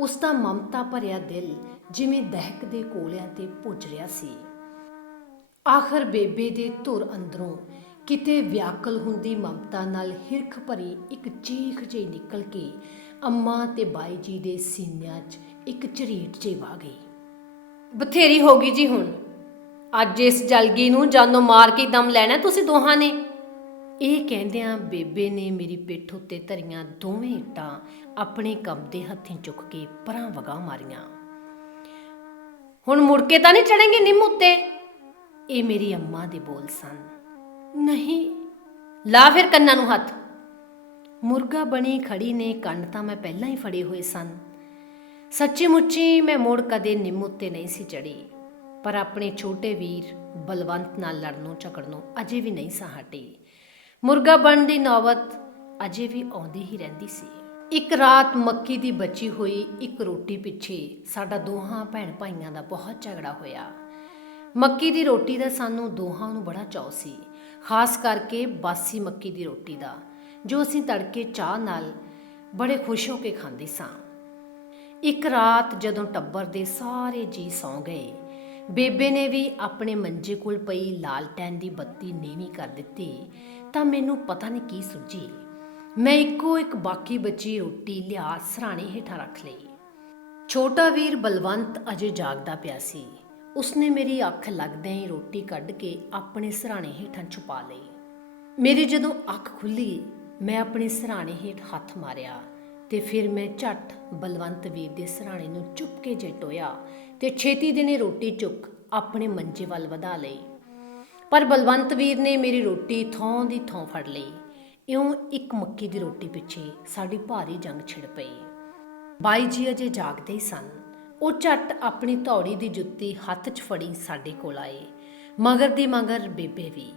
ਉਸ ਦਾ ਮਮਤਾ ਭਰਿਆ ਦਿਲ ਜਿਵੇਂ ਦਹਿਕਦੇ ਕੋਲਿਆਂ ਤੇ ਭੁੱਜ ਰਿਹਾ ਸੀ। ਆਖਰ ਬੇਬੇ ਦੇ ਧੁਰ ਅੰਦਰੋਂ ਕਿਤੇ ਵਿਆਕਲ ਹੁੰਦੀ ਮਮਤਾ ਨਾਲ ਹਿਰਖ ਭਰੀ ਇੱਕ ਚੀਖ ਜਿਹੀ ਨਿਕਲ ਕੇ ਅੰਮਾ ਤੇ ਬਾਈ ਜੀ ਦੇ ਸੀਨਿਆਂ 'ਚ ਇੱਕ ਝਰੀਟ ਜਿਹੀ ਵਾ ਗਈ। ਬਥੇਰੀ ਹੋ ਗਈ ਜੀ ਹੁਣ, ਅੱਜ ਇਸ ਜਲਗੀ ਨੂੰ ਜਾਨੋਂ ਮਾਰ ਕੇ ਦਮ ਲੈਣਾ ਤੁਸੀਂ ਦੋਹਾਂ ਨੇ। ਇਹ ਕਹਿੰਦਿਆਂ ਬੇਬੇ ਨੇ ਮੇਰੀ ਪਿੱਠ ਉੱਤੇ ਧਰੀਆਂ ਦੋਵੇਂ ਇੱਟਾਂ ਆਪਣੇ ਕੰਬਦੇ ਹੱਥੀਂ ਚੁੱਕ ਕੇ ਪਰਾਂ ਵਗਾਹ ਮਾਰੀਆਂ। ਹੁਣ ਮੁੜ ਕੇ ਤਾਂ ਨਹੀਂ ਚੜ੍ਹੇਂਗੇ ਨਿੰਮ ਉੱਤੇ? ਇਹ ਮੇਰੀ ਅੰਮਾ ਦੇ ਬੋਲ ਸਨ। ਨਹੀਂ। ਲਾ ਫਿਰ ਕੰਨਾਂ ਨੂੰ ਹੱਥ। ਮੁਰਗਾ ਬਣੀ ਖੜੀ ਨੇ ਕੰਨ ਤਾਂ ਮੈਂ ਪਹਿਲਾਂ ਹੀ ਫੜੇ ਹੋਏ ਸਨ। ਸੱਚੀ ਮੁੱਚੀ ਮੈਂ ਮੁੜ ਕਦੇ ਨਿੰਮ ਉੱਤੇ ਨਹੀਂ ਸੀ ਚੜ੍ਹੀ, ਪਰ ਆਪਣੇ ਛੋਟੇ ਵੀਰ ਬਲਵੰਤ ਨਾਲ ਲੜਨੋਂ ਝਗੜਨੋਂ ਅਜੇ ਵੀ ਨਹੀਂ ਸਾਂ ਹਟੀ। ਮੁਰਗਾ ਬਣਨ ਦੀ ਨੌਬਤ ਅਜੇ ਵੀ ਆਉਂਦੀ ਹੀ ਰਹਿੰਦੀ ਸੀ। ਇੱਕ ਰਾਤ ਮੱਕੀ ਦੀ ਬਚੀ ਹੋਈ ਇੱਕ ਰੋਟੀ ਪਿੱਛੇ ਸਾਡਾ ਦੋਹਾਂ ਭੈਣ ਭਾਈਆਂ ਦਾ ਬਹੁਤ ਝਗੜਾ ਹੋਇਆ। ਮੱਕੀ ਦੀ ਰੋਟੀ ਦਾ ਸਾਨੂੰ ਦੋਹਾਂ ਨੂੰ ਬੜਾ ਚਾਅ ਸੀ, ਖਾਸ ਕਰਕੇ ਬਾਸੀ ਮੱਕੀ ਦੀ ਰੋਟੀ ਦਾ, ਜੋ ਅਸੀਂ ਤੜਕੇ ਚਾਹ ਨਾਲ ਬੜੇ ਖੁਸ਼ ਹੋ ਕੇ ਖਾਂਦੇ ਸਾਂ। ਇੱਕ ਰਾਤ ਜਦੋਂ ਟੱਬਰ ਦੇ ਸਾਰੇ ਜੀ ਸੌਂ ਗਏ, ਬੇਬੇ ਨੇ ਵੀ ਆਪਣੇ ਮੰਜੇ ਕੋਲ ਪਈ ਲਾਲਟੈਨ ਦੀ ਬੱਤੀ ਨੀਵੀਂ ਕਰ ਦਿੱਤੀ ਤਾਂ ਮੈਨੂੰ ਪਤਾ ਨਹੀਂ ਕੀ ਸੁੱਝੀ। ਮੈਂ ਇੱਕੋ ਇੱਕ ਬਾਕੀ ਬਚੀ ਰੋਟੀ ਲਿਆ ਸਰਾਣੇ ਹੇਠਾਂ ਰੱਖ ਲਈ। ਛੋਟਾ ਵੀਰ ਬਲਵੰਤ ਅਜੇ ਜਾਗਦਾ ਪਿਆ ਸੀ। ਉਸਨੇ ਮੇਰੀ ਅੱਖ ਲੱਗਦਿਆਂ ਹੀ ਰੋਟੀ ਕੱਢ ਕੇ ਆਪਣੇ ਸਰਾਣੇ ਹੇਠਾਂ ਛੁਪਾ ਲਈ। ਮੇਰੀ ਜਦੋਂ ਅੱਖ ਖੁੱਲ੍ਹੀ, ਮੈਂ ਆਪਣੇ ਸਰਾਣੇ ਹੇਠ ਹੱਥ ਮਾਰਿਆ ਤੇ ਫਿਰ ਮੈਂ ਝੱਟ ਬਲਵੰਤ ਵੀਰ ਦੇ ਸਰਾਣੇ ਨੂੰ ਚੁੱਪ ਕੇ ਜਟੋਇਆ ਤੇ ਛੇਤੀ ਦਿਨੇ ਰੋਟੀ ਚੁੱਕ ਆਪਣੇ ਮੰਜੇ ਵੱਲ ਵਧਾ ਲਈ। ਪਰ ਬਲਵੰਤ ਵੀਰ ਨੇ ਮੇਰੀ ਰੋਟੀ ਥੋਂ ਦੀ ਥੋਂ ਫੜ ਲਈ। ਇਉਂ ਇੱਕ ਮੱਕੀ ਦੀ ਰੋਟੀ ਪਿੱਛੇ ਸਾਡੀ ਭਾਰੀ ਜੰਗ ਛਿੜ ਪਈ। ਬਾਈ ਜੀ ਅਜੇ ਜਾਗਦੇ ਹੀ ਸਨ। ਉਹ ਝੱਟ ਆਪਣੀ ਧੌੜੀ ਦੀ ਜੁੱਤੀ ਹੱਥ 'ਚ ਫੜੀ ਸਾਡੇ ਕੋਲ ਆਏ, ਮਗਰ ਦੀ ਮਗਰ ਬੇਬੇ ਵੀ।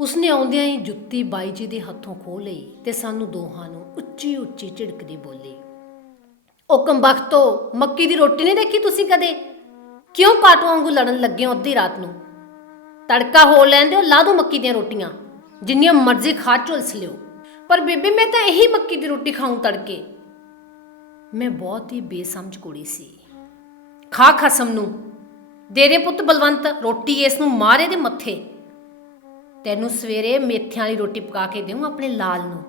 ਉਸਨੇ ਆਉਂਦਿਆਂ ਹੀ ਜੁੱਤੀ ਬਾਈ ਜੀ ਦੇ ਹੱਥੋਂ ਖੋਹ ਲਈ ਤੇ ਸਾਨੂੰ ਦੋਹਾਂ ਨੂੰ ਉੱਚੀ ਉੱਚੀ ਝਿੜਕਦੀ ਬੋਲੀ, "ਉਹ ਕੰਬਖਤੋ, ਮੱਕੀ ਦੀ ਰੋਟੀ ਨਹੀਂ ਦੇਖੀ ਤੁਸੀਂ ਕਦੇ? ਕਿਉਂ ਕਾਟੋ ਵਾਂਗੂ ਲੜਨ ਲੱਗੇ ਹੋ ਅੱਧੀ ਰਾਤ ਨੂੰ? ਤੜਕਾ ਹੋ ਲੈਣ ਦਿਓ, ਲਾ ਦੋ ਮੱਕੀ ਦੀਆਂ ਰੋਟੀਆਂ, ਜਿੰਨੀਆਂ ਮਰਜ਼ੀ ਖਾ ਝੁਲਸ ਲਿਓ। ਪਰ ਬੇਬੇ ਮੈਂ ਤਾਂ ਇਹੀ ਮੱਕੀ ਦੀ ਰੋਟੀ ਖਾਊਂ ਤੜਕੇ। ਮੈਂ ਬਹੁਤ ਹੀ ਬੇਸਮਝ ਕੁੜੀ ਸੀ। ਖਾ ਖਸਮ ਨੂੰ, ਦੇ ਦੇ ਪੁੱਤ ਬਲਵੰਤ ਰੋਟੀ, ਇਸ ਨੂੰ ਮਾਰੇ ਦੇ ਮੱਥੇ। ਤੈਨੂੰ ਸਵੇਰੇ ਮੇਥਿਆਂ ਵਾਲੀ ਰੋਟੀ ਪਕਾ ਕੇ ਦੇਵਾਂ ਆਪਣੇ ਲਾਲ ਨੂੰ।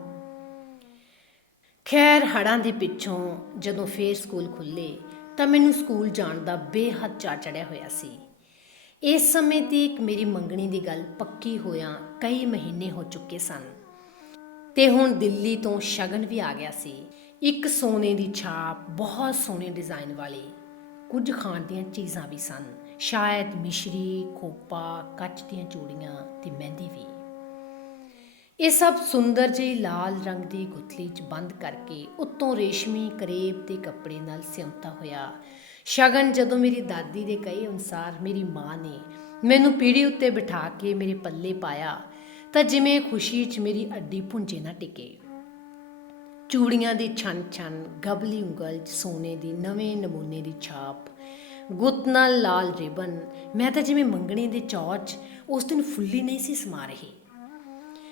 ਖੈਰ ਹੜਾਂ ਦੇ ਪਿੱਛੋਂ ਜਦੋਂ ਫੇਰ ਸਕੂਲ ਖੁੱਲ੍ਹੇ ਤਾਂ ਮੈਨੂੰ ਸਕੂਲ ਜਾਣ ਦਾ ਬੇਹੱਦ ਚਾਅ ਚੜ੍ਹਿਆ ਹੋਇਆ ਸੀ। ਇਸ ਸਮੇਂ ਤੀਕ ਮੇਰੀ ਮੰਗਣੀ ਦੀ ਗੱਲ ਪੱਕੀ ਹੋਇਆਂ ਕਈ ਮਹੀਨੇ ਹੋ ਚੁੱਕੇ ਸਨ ਤੇ ਹੁਣ ਦਿੱਲੀ ਤੋਂ ਸ਼ਗਨ ਵੀ ਆ ਗਿਆ ਸੀ। ਇੱਕ ਸੋਨੇ ਦੀ ਛਾਪ, ਬਹੁਤ ਸੋਹਣੇ ਡਿਜ਼ਾਈਨ ਵਾਲੇ ਕੁਝ ਖਾਣ ਦੀਆਂ ਚੀਜ਼ਾਂ ਵੀ ਸਨ, ਸ਼ਾਇਦ ਮਿਸ਼ਰੀ, ਖੋਪਾ, ਕੱਚ ਦੀਆਂ ਚੂੜੀਆਂ ਤੇ ਮਹਿੰਦੀ ਵੀ। ਇਹ ਸਭ ਸੁੰਦਰ ਜਿਹੀ ਲਾਲ ਰੰਗ ਦੀ ਗੁੱਥਲੀ 'ਚ ਬੰਦ ਕਰਕੇ ਉੱਤੋਂ ਰੇਸ਼ਮੀ ਕਰੇਬ ਦੇ ਕੱਪੜੇ ਨਾਲ ਸਿਉਂਤਾ ਹੋਇਆ ਸ਼ਗਨ ਜਦੋਂ ਮੇਰੀ ਦਾਦੀ ਦੇ ਕਹੇ ਅਨੁਸਾਰ ਮੇਰੀ ਮਾਂ ਨੇ ਮੈਨੂੰ ਪੀੜ੍ਹੀ ਉੱਤੇ ਬਿਠਾ ਕੇ ਮੇਰੇ ਪੱਲੇ ਪਾਇਆ ਤਾਂ ਜਿਵੇਂ ਖੁਸ਼ੀ 'ਚ ਮੇਰੀ ਅੱਡੀ ਭੁੰਜੇ ਨਾ ਟਿਕੇ। ਚੂੜੀਆਂ ਦੀ ਛਣ ਛਣ, ਗਬਲੀ ਉਂਗਲ 'ਚ ਸੋਨੇ ਦੀ ਨਵੇਂ ਨਮੂਨੇ ਦੀ ਛਾਪ, ਗੁੱਤ ਨਾਲ ਲਾਲ ਰਿਬਨ, ਮੈਂ ਤਾਂ ਜਿਵੇਂ ਮੰਗਣੇ ਦੇ ਚੌਰ 'ਚ ਉਸ ਦਿਨ ਫੁੱਲੀ ਨਹੀਂ ਸੀ ਸਮਾ ਰਹੀ।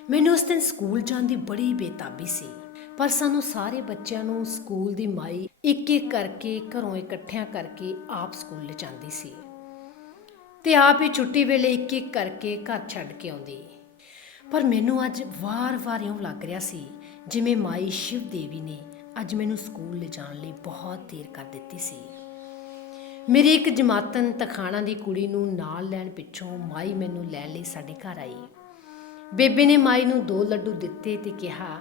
ਮੈਨੂੰ ਉਸ ਦਿਨ ਸਕੂਲ ਜਾਣ ਦੀ ਬੜੀ ਬੇਤਾਬੀ ਸੀ, ਪਰ ਸਾਨੂੰ ਸਾਰੇ ਬੱਚਿਆਂ ਨੂੰ ਸਕੂਲ ਦੀ ਮਾਈ ਇੱਕ ਇੱਕ ਕਰਕੇ ਘਰੋਂ ਇਕੱਠਿਆਂ ਕਰਕੇ ਆਪ ਸਕੂਲ ਲਿਜਾਂਦੀ ਸੀ ਤੇ ਆਪ ਹੀ ਛੁੱਟੀ ਵੇਲੇ ਇੱਕ ਇੱਕ ਕਰਕੇ ਘਰ ਛੱਡ ਕੇ ਆਉਂਦੀ। ਪਰ ਮੈਨੂੰ ਅੱਜ ਵਾਰ-ਵਾਰ ਇਉਂ ਲੱਗ ਰਿਹਾ ਸੀ ਜਿਵੇਂ ਮਾਈ ਸ਼ਿਵ ਦੇਵੀ ਨੇ ਅੱਜ ਮੈਨੂੰ ਸਕੂਲ ਲਿਜਾਣ ਲਈ ਬਹੁਤ ਦੇਰ ਕਰ ਦਿੱਤੀ ਸੀ। ਮੇਰੀ ਇੱਕ ਜਮਾਤਨ ਤਖਾਣਾ ਦੀ ਕੁੜੀ ਨੂੰ ਨਾਲ ਲੈਣ ਪਿੱਛੋਂ ਮਾਈ ਮੈਨੂੰ ਲੈਣ ਲਈ ਸਾਡੇ ਘਰ ਆਈ। ਬੇਬੇ ਨੇ ਮਾਈ ਨੂੰ 2 ਲੱਡੂ ਦਿੱਤੇ ਤੇ ਕਿਹਾ,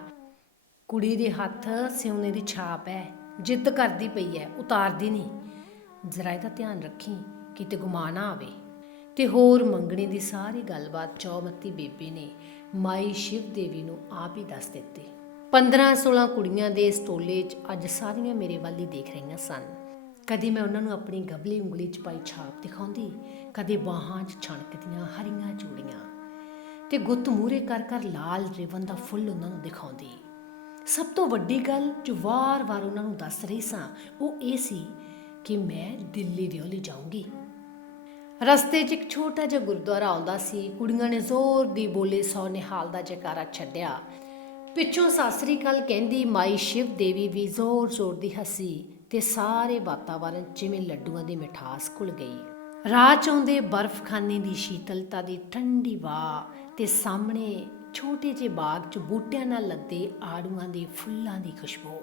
ਕੁੜੀ ਦੇ ਹੱਥ ਸਿਉਨੇ ਦੀ ਛਾਪ ਹੈ, ਜਿੱਦ ਕਰਦੀ ਪਈ ਹੈ, ਉਤਾਰਦੀ ਨਹੀਂ, ਜ਼ਰਾ ਇਹਦਾ ਧਿਆਨ ਰੱਖੀ ਕਿਤੇ ਗੁਮਾ ਨਾ ਆਵੇ। ਤੇ ਹੋਰ ਮੰਗਣੀ ਦੀ ਸਾਰੀ ਗੱਲਬਾਤ ਚੌਮੱਤੀ ਬੇਬੇ ਨੇ ਮਾਈ ਸ਼ਿਵ ਦੇਵੀ ਨੂੰ ਆਪ ਹੀ ਦੱਸ ਦਿੱਤੀ। 15-16 ਕੁੜੀਆਂ ਦੇ ਇਸ ਟੋਲੇ 'ਚ ਅੱਜ ਸਾਰੀਆਂ ਮੇਰੇ ਵੱਲ ਹੀ ਦੇਖ ਰਹੀਆਂ ਸਨ। ਕਦੇ ਮੈਂ ਉਹਨਾਂ ਨੂੰ ਆਪਣੀ ਗਬਲੀ ਉਂਗਲੀ 'ਚ ਪਾਈ ਛਾਪ ਦਿਖਾਉਂਦੀ, ਕਦੇ ਬਾਹਾਂ 'ਚ ਛਣਕਦੀਆਂ ਹਰੀਆਂ ਚੂੜੀਆਂ ਤੇ ਗੁੱਤ ਮੂਹਰੇ ਕਰ ਕਰ ਲਾਲ ਰਿਬਨ ਦਾ ਫੁੱਲ ਉਹਨਾਂ ਨੂੰ ਦਿਖਾਉਂਦੀ। ਸਭ ਤੋਂ ਵੱਡੀ ਗੱਲ ਜੋ ਵਾਰ-ਵਾਰ ਉਹਨਾਂ ਨੂੰ ਦੱਸ ਰਹੀ ਸਾਂ ਉਹ ਇਹ ਸੀ ਕਿ ਮੈਂ ਦਿੱਲੀ ਵਿਆਹ ਜਾਊਂਗੀ। ਰਸਤੇ 'ਚ ਇੱਕ ਛੋਟਾ ਜਿਹਾ ਗੁਰਦੁਆਰਾ ਆਉਂਦਾ ਸੀ। ਕੁੜੀਆਂ ਨੇ ਜ਼ੋਰ ਦੀ ਬੋਲੇ ਸੌ ਨਿਹਾਲ ਦਾ ਜੈਕਾਰਾ ਛੱਡਿਆ। ਪਿੱਛੋਂ ਸਤਿ ਸ੍ਰੀ ਅਕਾਲ ਕਹਿੰਦੀ ਮਾਈ ਸ਼ਿਵ ਦੇਵੀ ਵੀ ਜ਼ੋਰ-ਜ਼ੋਰ ਦੀ ਹੱਸੀ ਤੇ ਸਾਰੇ ਵਾਤਾਵਰਨ ਜਿਵੇਂ ਲੱਡੂਆਂ ਦੀ ਮਿਠਾਸ ਘੁਲ ਗਈ। ਰਾਹ 'ਚ ਆਉਂਦੇ ਬਰਫ਼ਖਾਨੇ ਦੀ ਸ਼ੀਤਲਤਾ ਦੀ ਠੰਡੀ ਵਾਹ ਤੇ ਸਾਹਮਣੇ ਛੋਟੇ ਜਿਹੇ ਬਾਗ 'ਚ ਬੂਟਿਆਂ ਨਾਲ ਲੱਦੇ ਆੜੂਆਂ ਦੇ ਫੁੱਲਾਂ ਦੀ ਖੁਸ਼ਬੂ।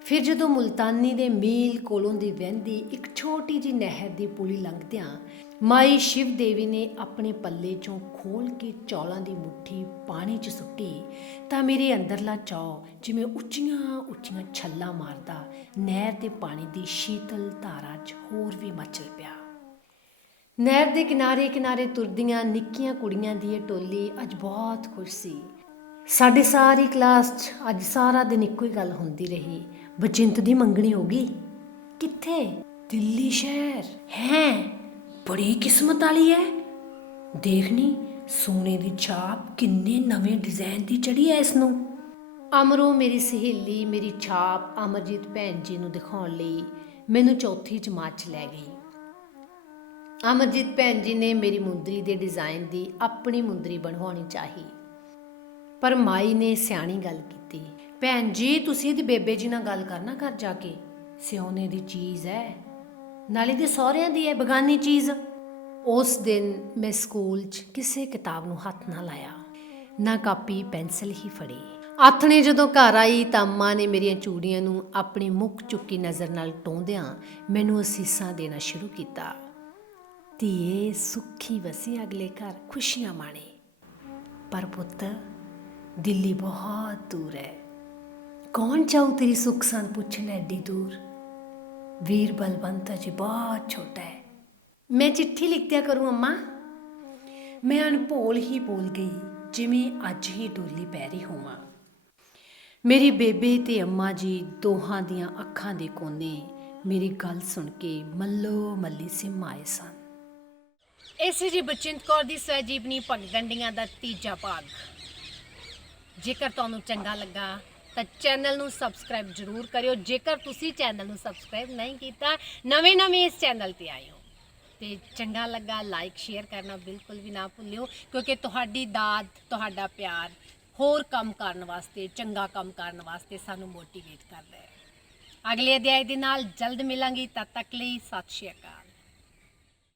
ਫਿਰ ਜਦੋਂ ਮੁਲਤਾਨੀ ਦੇ ਮੀਲ ਕੋਲੋਂ ਦੀ ਵਹਿੰਦੀ ਇੱਕ ਛੋਟੀ ਜਿਹੀ ਨਹਿਰ ਦੀ ਪੁਲੀ ਲੰਘਦਿਆਂ ਮਾਈ ਸ਼ਿਵ ਦੇਵੀ ਨੇ ਆਪਣੇ ਪੱਲੇ 'ਚੋਂ ਖੋਲ੍ਹ ਕੇ ਚੌਲਾਂ ਦੀ ਮੁੱਠੀ ਪਾਣੀ 'ਚ ਸੁੱਟੀ ਤਾਂ ਮੇਰੇ ਅੰਦਰਲਾ ਚੌ ਜਿਵੇਂ ਉੱਚੀਆਂ ਉੱਚੀਆਂ ਛੱਲਾਂ ਮਾਰਦਾ ਨਹਿਰ ਦੇ ਪਾਣੀ ਦੀ ਸ਼ੀਤਲ ਧਾਰਾ 'ਚ ਹੋਰ ਵੀ ਮਚਲ ਪਿਆ। ਨਹਿਰ ਦੇ ਕਿਨਾਰੇ ਕਿਨਾਰੇ ਤੁਰਦੀਆਂ ਨਿੱਕੀਆਂ ਕੁੜੀਆਂ ਦੀ ਇਹ ਟੋਲੀ ਅੱਜ ਬਹੁਤ ਖੁਸ਼ ਸੀ। ਸਾਡੀ ਸਾਰੀ ਕਲਾਸ 'ਚ ਅੱਜ ਸਾਰਾ ਦਿਨ ਇੱਕੋ ਹੀ ਗੱਲ ਹੁੰਦੀ ਰਹੀ, ਬਚਿੰਤ ਦੀ ਮੰਗਣੀ ਹੋ ਗਈ। ਕਿੱਥੇ? ਦਿੱਲੀ ਸ਼ਹਿਰ। ਹੈ ਬੜੀ ਕਿਸਮਤ ਵਾਲੀ ਹੈ। ਦੇਖਣੀ ਸੋਨੇ ਦੀ ਛਾਪ ਕਿੰਨੇ ਨਵੇਂ ਡਿਜ਼ਾਈਨ ਦੀ ਚੜੀ ਹੈ ਇਸ ਨੂੰ। ਅਮਰੋ ਮੇਰੀ ਸਹੇਲੀ ਮੇਰੀ ਛਾਪ ਅਮਰਜੀਤ ਭੈਣ ਜੀ ਨੂੰ ਦਿਖਾਉਣ ਲਈ ਮੈਨੂੰ ਚੌਥੀ ਜਮਾਤ 'ਚ ਲੈ ਗਈ। ਅਮਰਜੀਤ ਭੈਣ ਜੀ ਨੇ ਮੇਰੀ ਮੁੰਦਰੀ ਦੇ ਡਿਜ਼ਾਈਨ ਦੀ ਆਪਣੀ ਮੁੰਦਰੀ ਬਣਵਾਉਣੀ ਚਾਹੀ, ਪਰ ਮਾਈ ਨੇ ਸਿਆਣੀ ਗੱਲ ਕੀਤੀ, ਭੈਣ ਜੀ ਤੁਸੀਂ ਇਹਦੀ ਬੇਬੇ ਜੀ ਨਾਲ ਗੱਲ ਕਰਨਾ ਘਰ ਜਾ ਕੇ, ਸਿਉਨੇ ਦੀ ਚੀਜ਼ ਹੈ, ਨਾਲੇ ਦੇ ਸਹੁਰਿਆਂ ਦੀ ਹੈ, ਬਗਾਨੀ ਚੀਜ਼। ਉਸ ਦਿਨ ਮੈਂ ਸਕੂਲ 'ਚ ਕਿਸੇ ਕਿਤਾਬ ਨੂੰ ਹੱਥ ਨਾ ਲਾਇਆ, ਨਾ ਕਾਪੀ ਪੈਨਸਿਲ ਹੀ ਫੜੀ। ਆਥਣੇ ਜਦੋਂ ਘਰ ਆਈ ਤਾਂ ਅੰਮਾ ਨੇ ਮੇਰੀਆਂ ਚੂੜੀਆਂ ਨੂੰ ਆਪਣੀ ਮੁੱਖ ਚੁੱਕੀ ਨਜ਼ਰ ਨਾਲ ਟੋਹਦਿਆਂ ਮੈਨੂੰ ਅਸੀਸਾਂ ਦੇਣਾ ਸ਼ੁਰੂ ਕੀਤਾ। ਧੀਏ ਸੁੱਖੀ ਵਸੀ ਅਗਲੇ ਘਰ ਖੁਸ਼ੀਆਂ ਮਾਣੇ, ਪਰ ਪੁੱਤ ਦਿੱਲੀ ਬਹੁਤ ਦੂਰ ਹੈ, ਕੌਣ ਜਾਊ ਤੇਰੀ ਸੁੱਖ ਸੰਦ ਪੁੱਛਣ ਐਡੀ ਦੂਰ। ਵੀਰ ਬਲਵੰਤ ਅਜੇ ਬਹੁਤ ਛੋਟਾ ਹੈ। ਮੈਂ ਚਿੱਠੀ ਲਿਖ ਦਿਆ ਕਰੂੰ ਅੰਮਾ। ਮੈਂ ਅਣਭੋਲ ਹੀ ਬੋਲ ਗਈ ਜਿਵੇਂ ਅੱਜ ਹੀ ਡੋਲੀ ਪੈ ਰਹੀ ਹੋਵਾਂ। ਮੇਰੀ ਬੇਬੇ ਤੇ ਅੰਮਾ ਜੀ ਦੋਹਾਂ ਦੀਆਂ ਅੱਖਾਂ ਦੇ ਕੋਨੇ ਮੇਰੀ ਗੱਲ ਸੁਣ ਕੇ ਮੱਲੋ ਮੱਲੀ ਸਿਮਾਏ ਸਨ। ਇਸੇ ਜੀ ਬਚਿੰਤ ਕੌਰ ਦੀ ਸਵੈ-ਜੀਵਨੀ ਪਗਡੰਡੀਆਂ ਦਾ 3ਜਾ ਭਾਗ। ਜੇਕਰ ਤੁਹਾਨੂੰ ਚੰਗਾ ਲੱਗਾ ਤਾਂ ਚੈਨਲ ਨੂੰ ਸਬਸਕ੍ਰਾਈਬ ਜ਼ਰੂਰ ਕਰਿਓ। ਜੇਕਰ ਤੁਸੀਂ ਚੈਨਲ ਨੂੰ ਸਬਸਕ੍ਰਾਈਬ ਨਹੀਂ ਕੀਤਾ, ਨਵੇਂ ਇਸ ਚੈਨਲ ਤੇ ਆਏ ਹੋ ਤੇ ਚੰਗਾ ਲੱਗਾ, ਲਾਈਕ ਸ਼ੇਅਰ ਕਰਨਾ ਬਿਲਕੁਲ ਵੀ ਨਾ ਭੁੱਲਿਓ, ਕਿਉਂਕਿ ਤੁਹਾਡੀ ਦਾਦ ਤੁਹਾਡਾ ਪਿਆਰ ਹੋਰ ਕੰਮ ਕਰਨ ਵਾਸਤੇ, ਚੰਗਾ ਕੰਮ ਕਰਨ ਵਾਸਤੇ ਸਾਨੂੰ ਮੋਟੀਵੇਟ ਕਰਦਾ ਹੈ। ਅਗਲੇ ਅਧਿਆਇ ਦੇ ਨਾਲ ਜਲਦ ਮਿਲਾਂਗੀ, ਤਦ ਤੱਕ ਲਈ ਸਤਿ ਸ਼੍ਰੀ ਅਕਾਲ।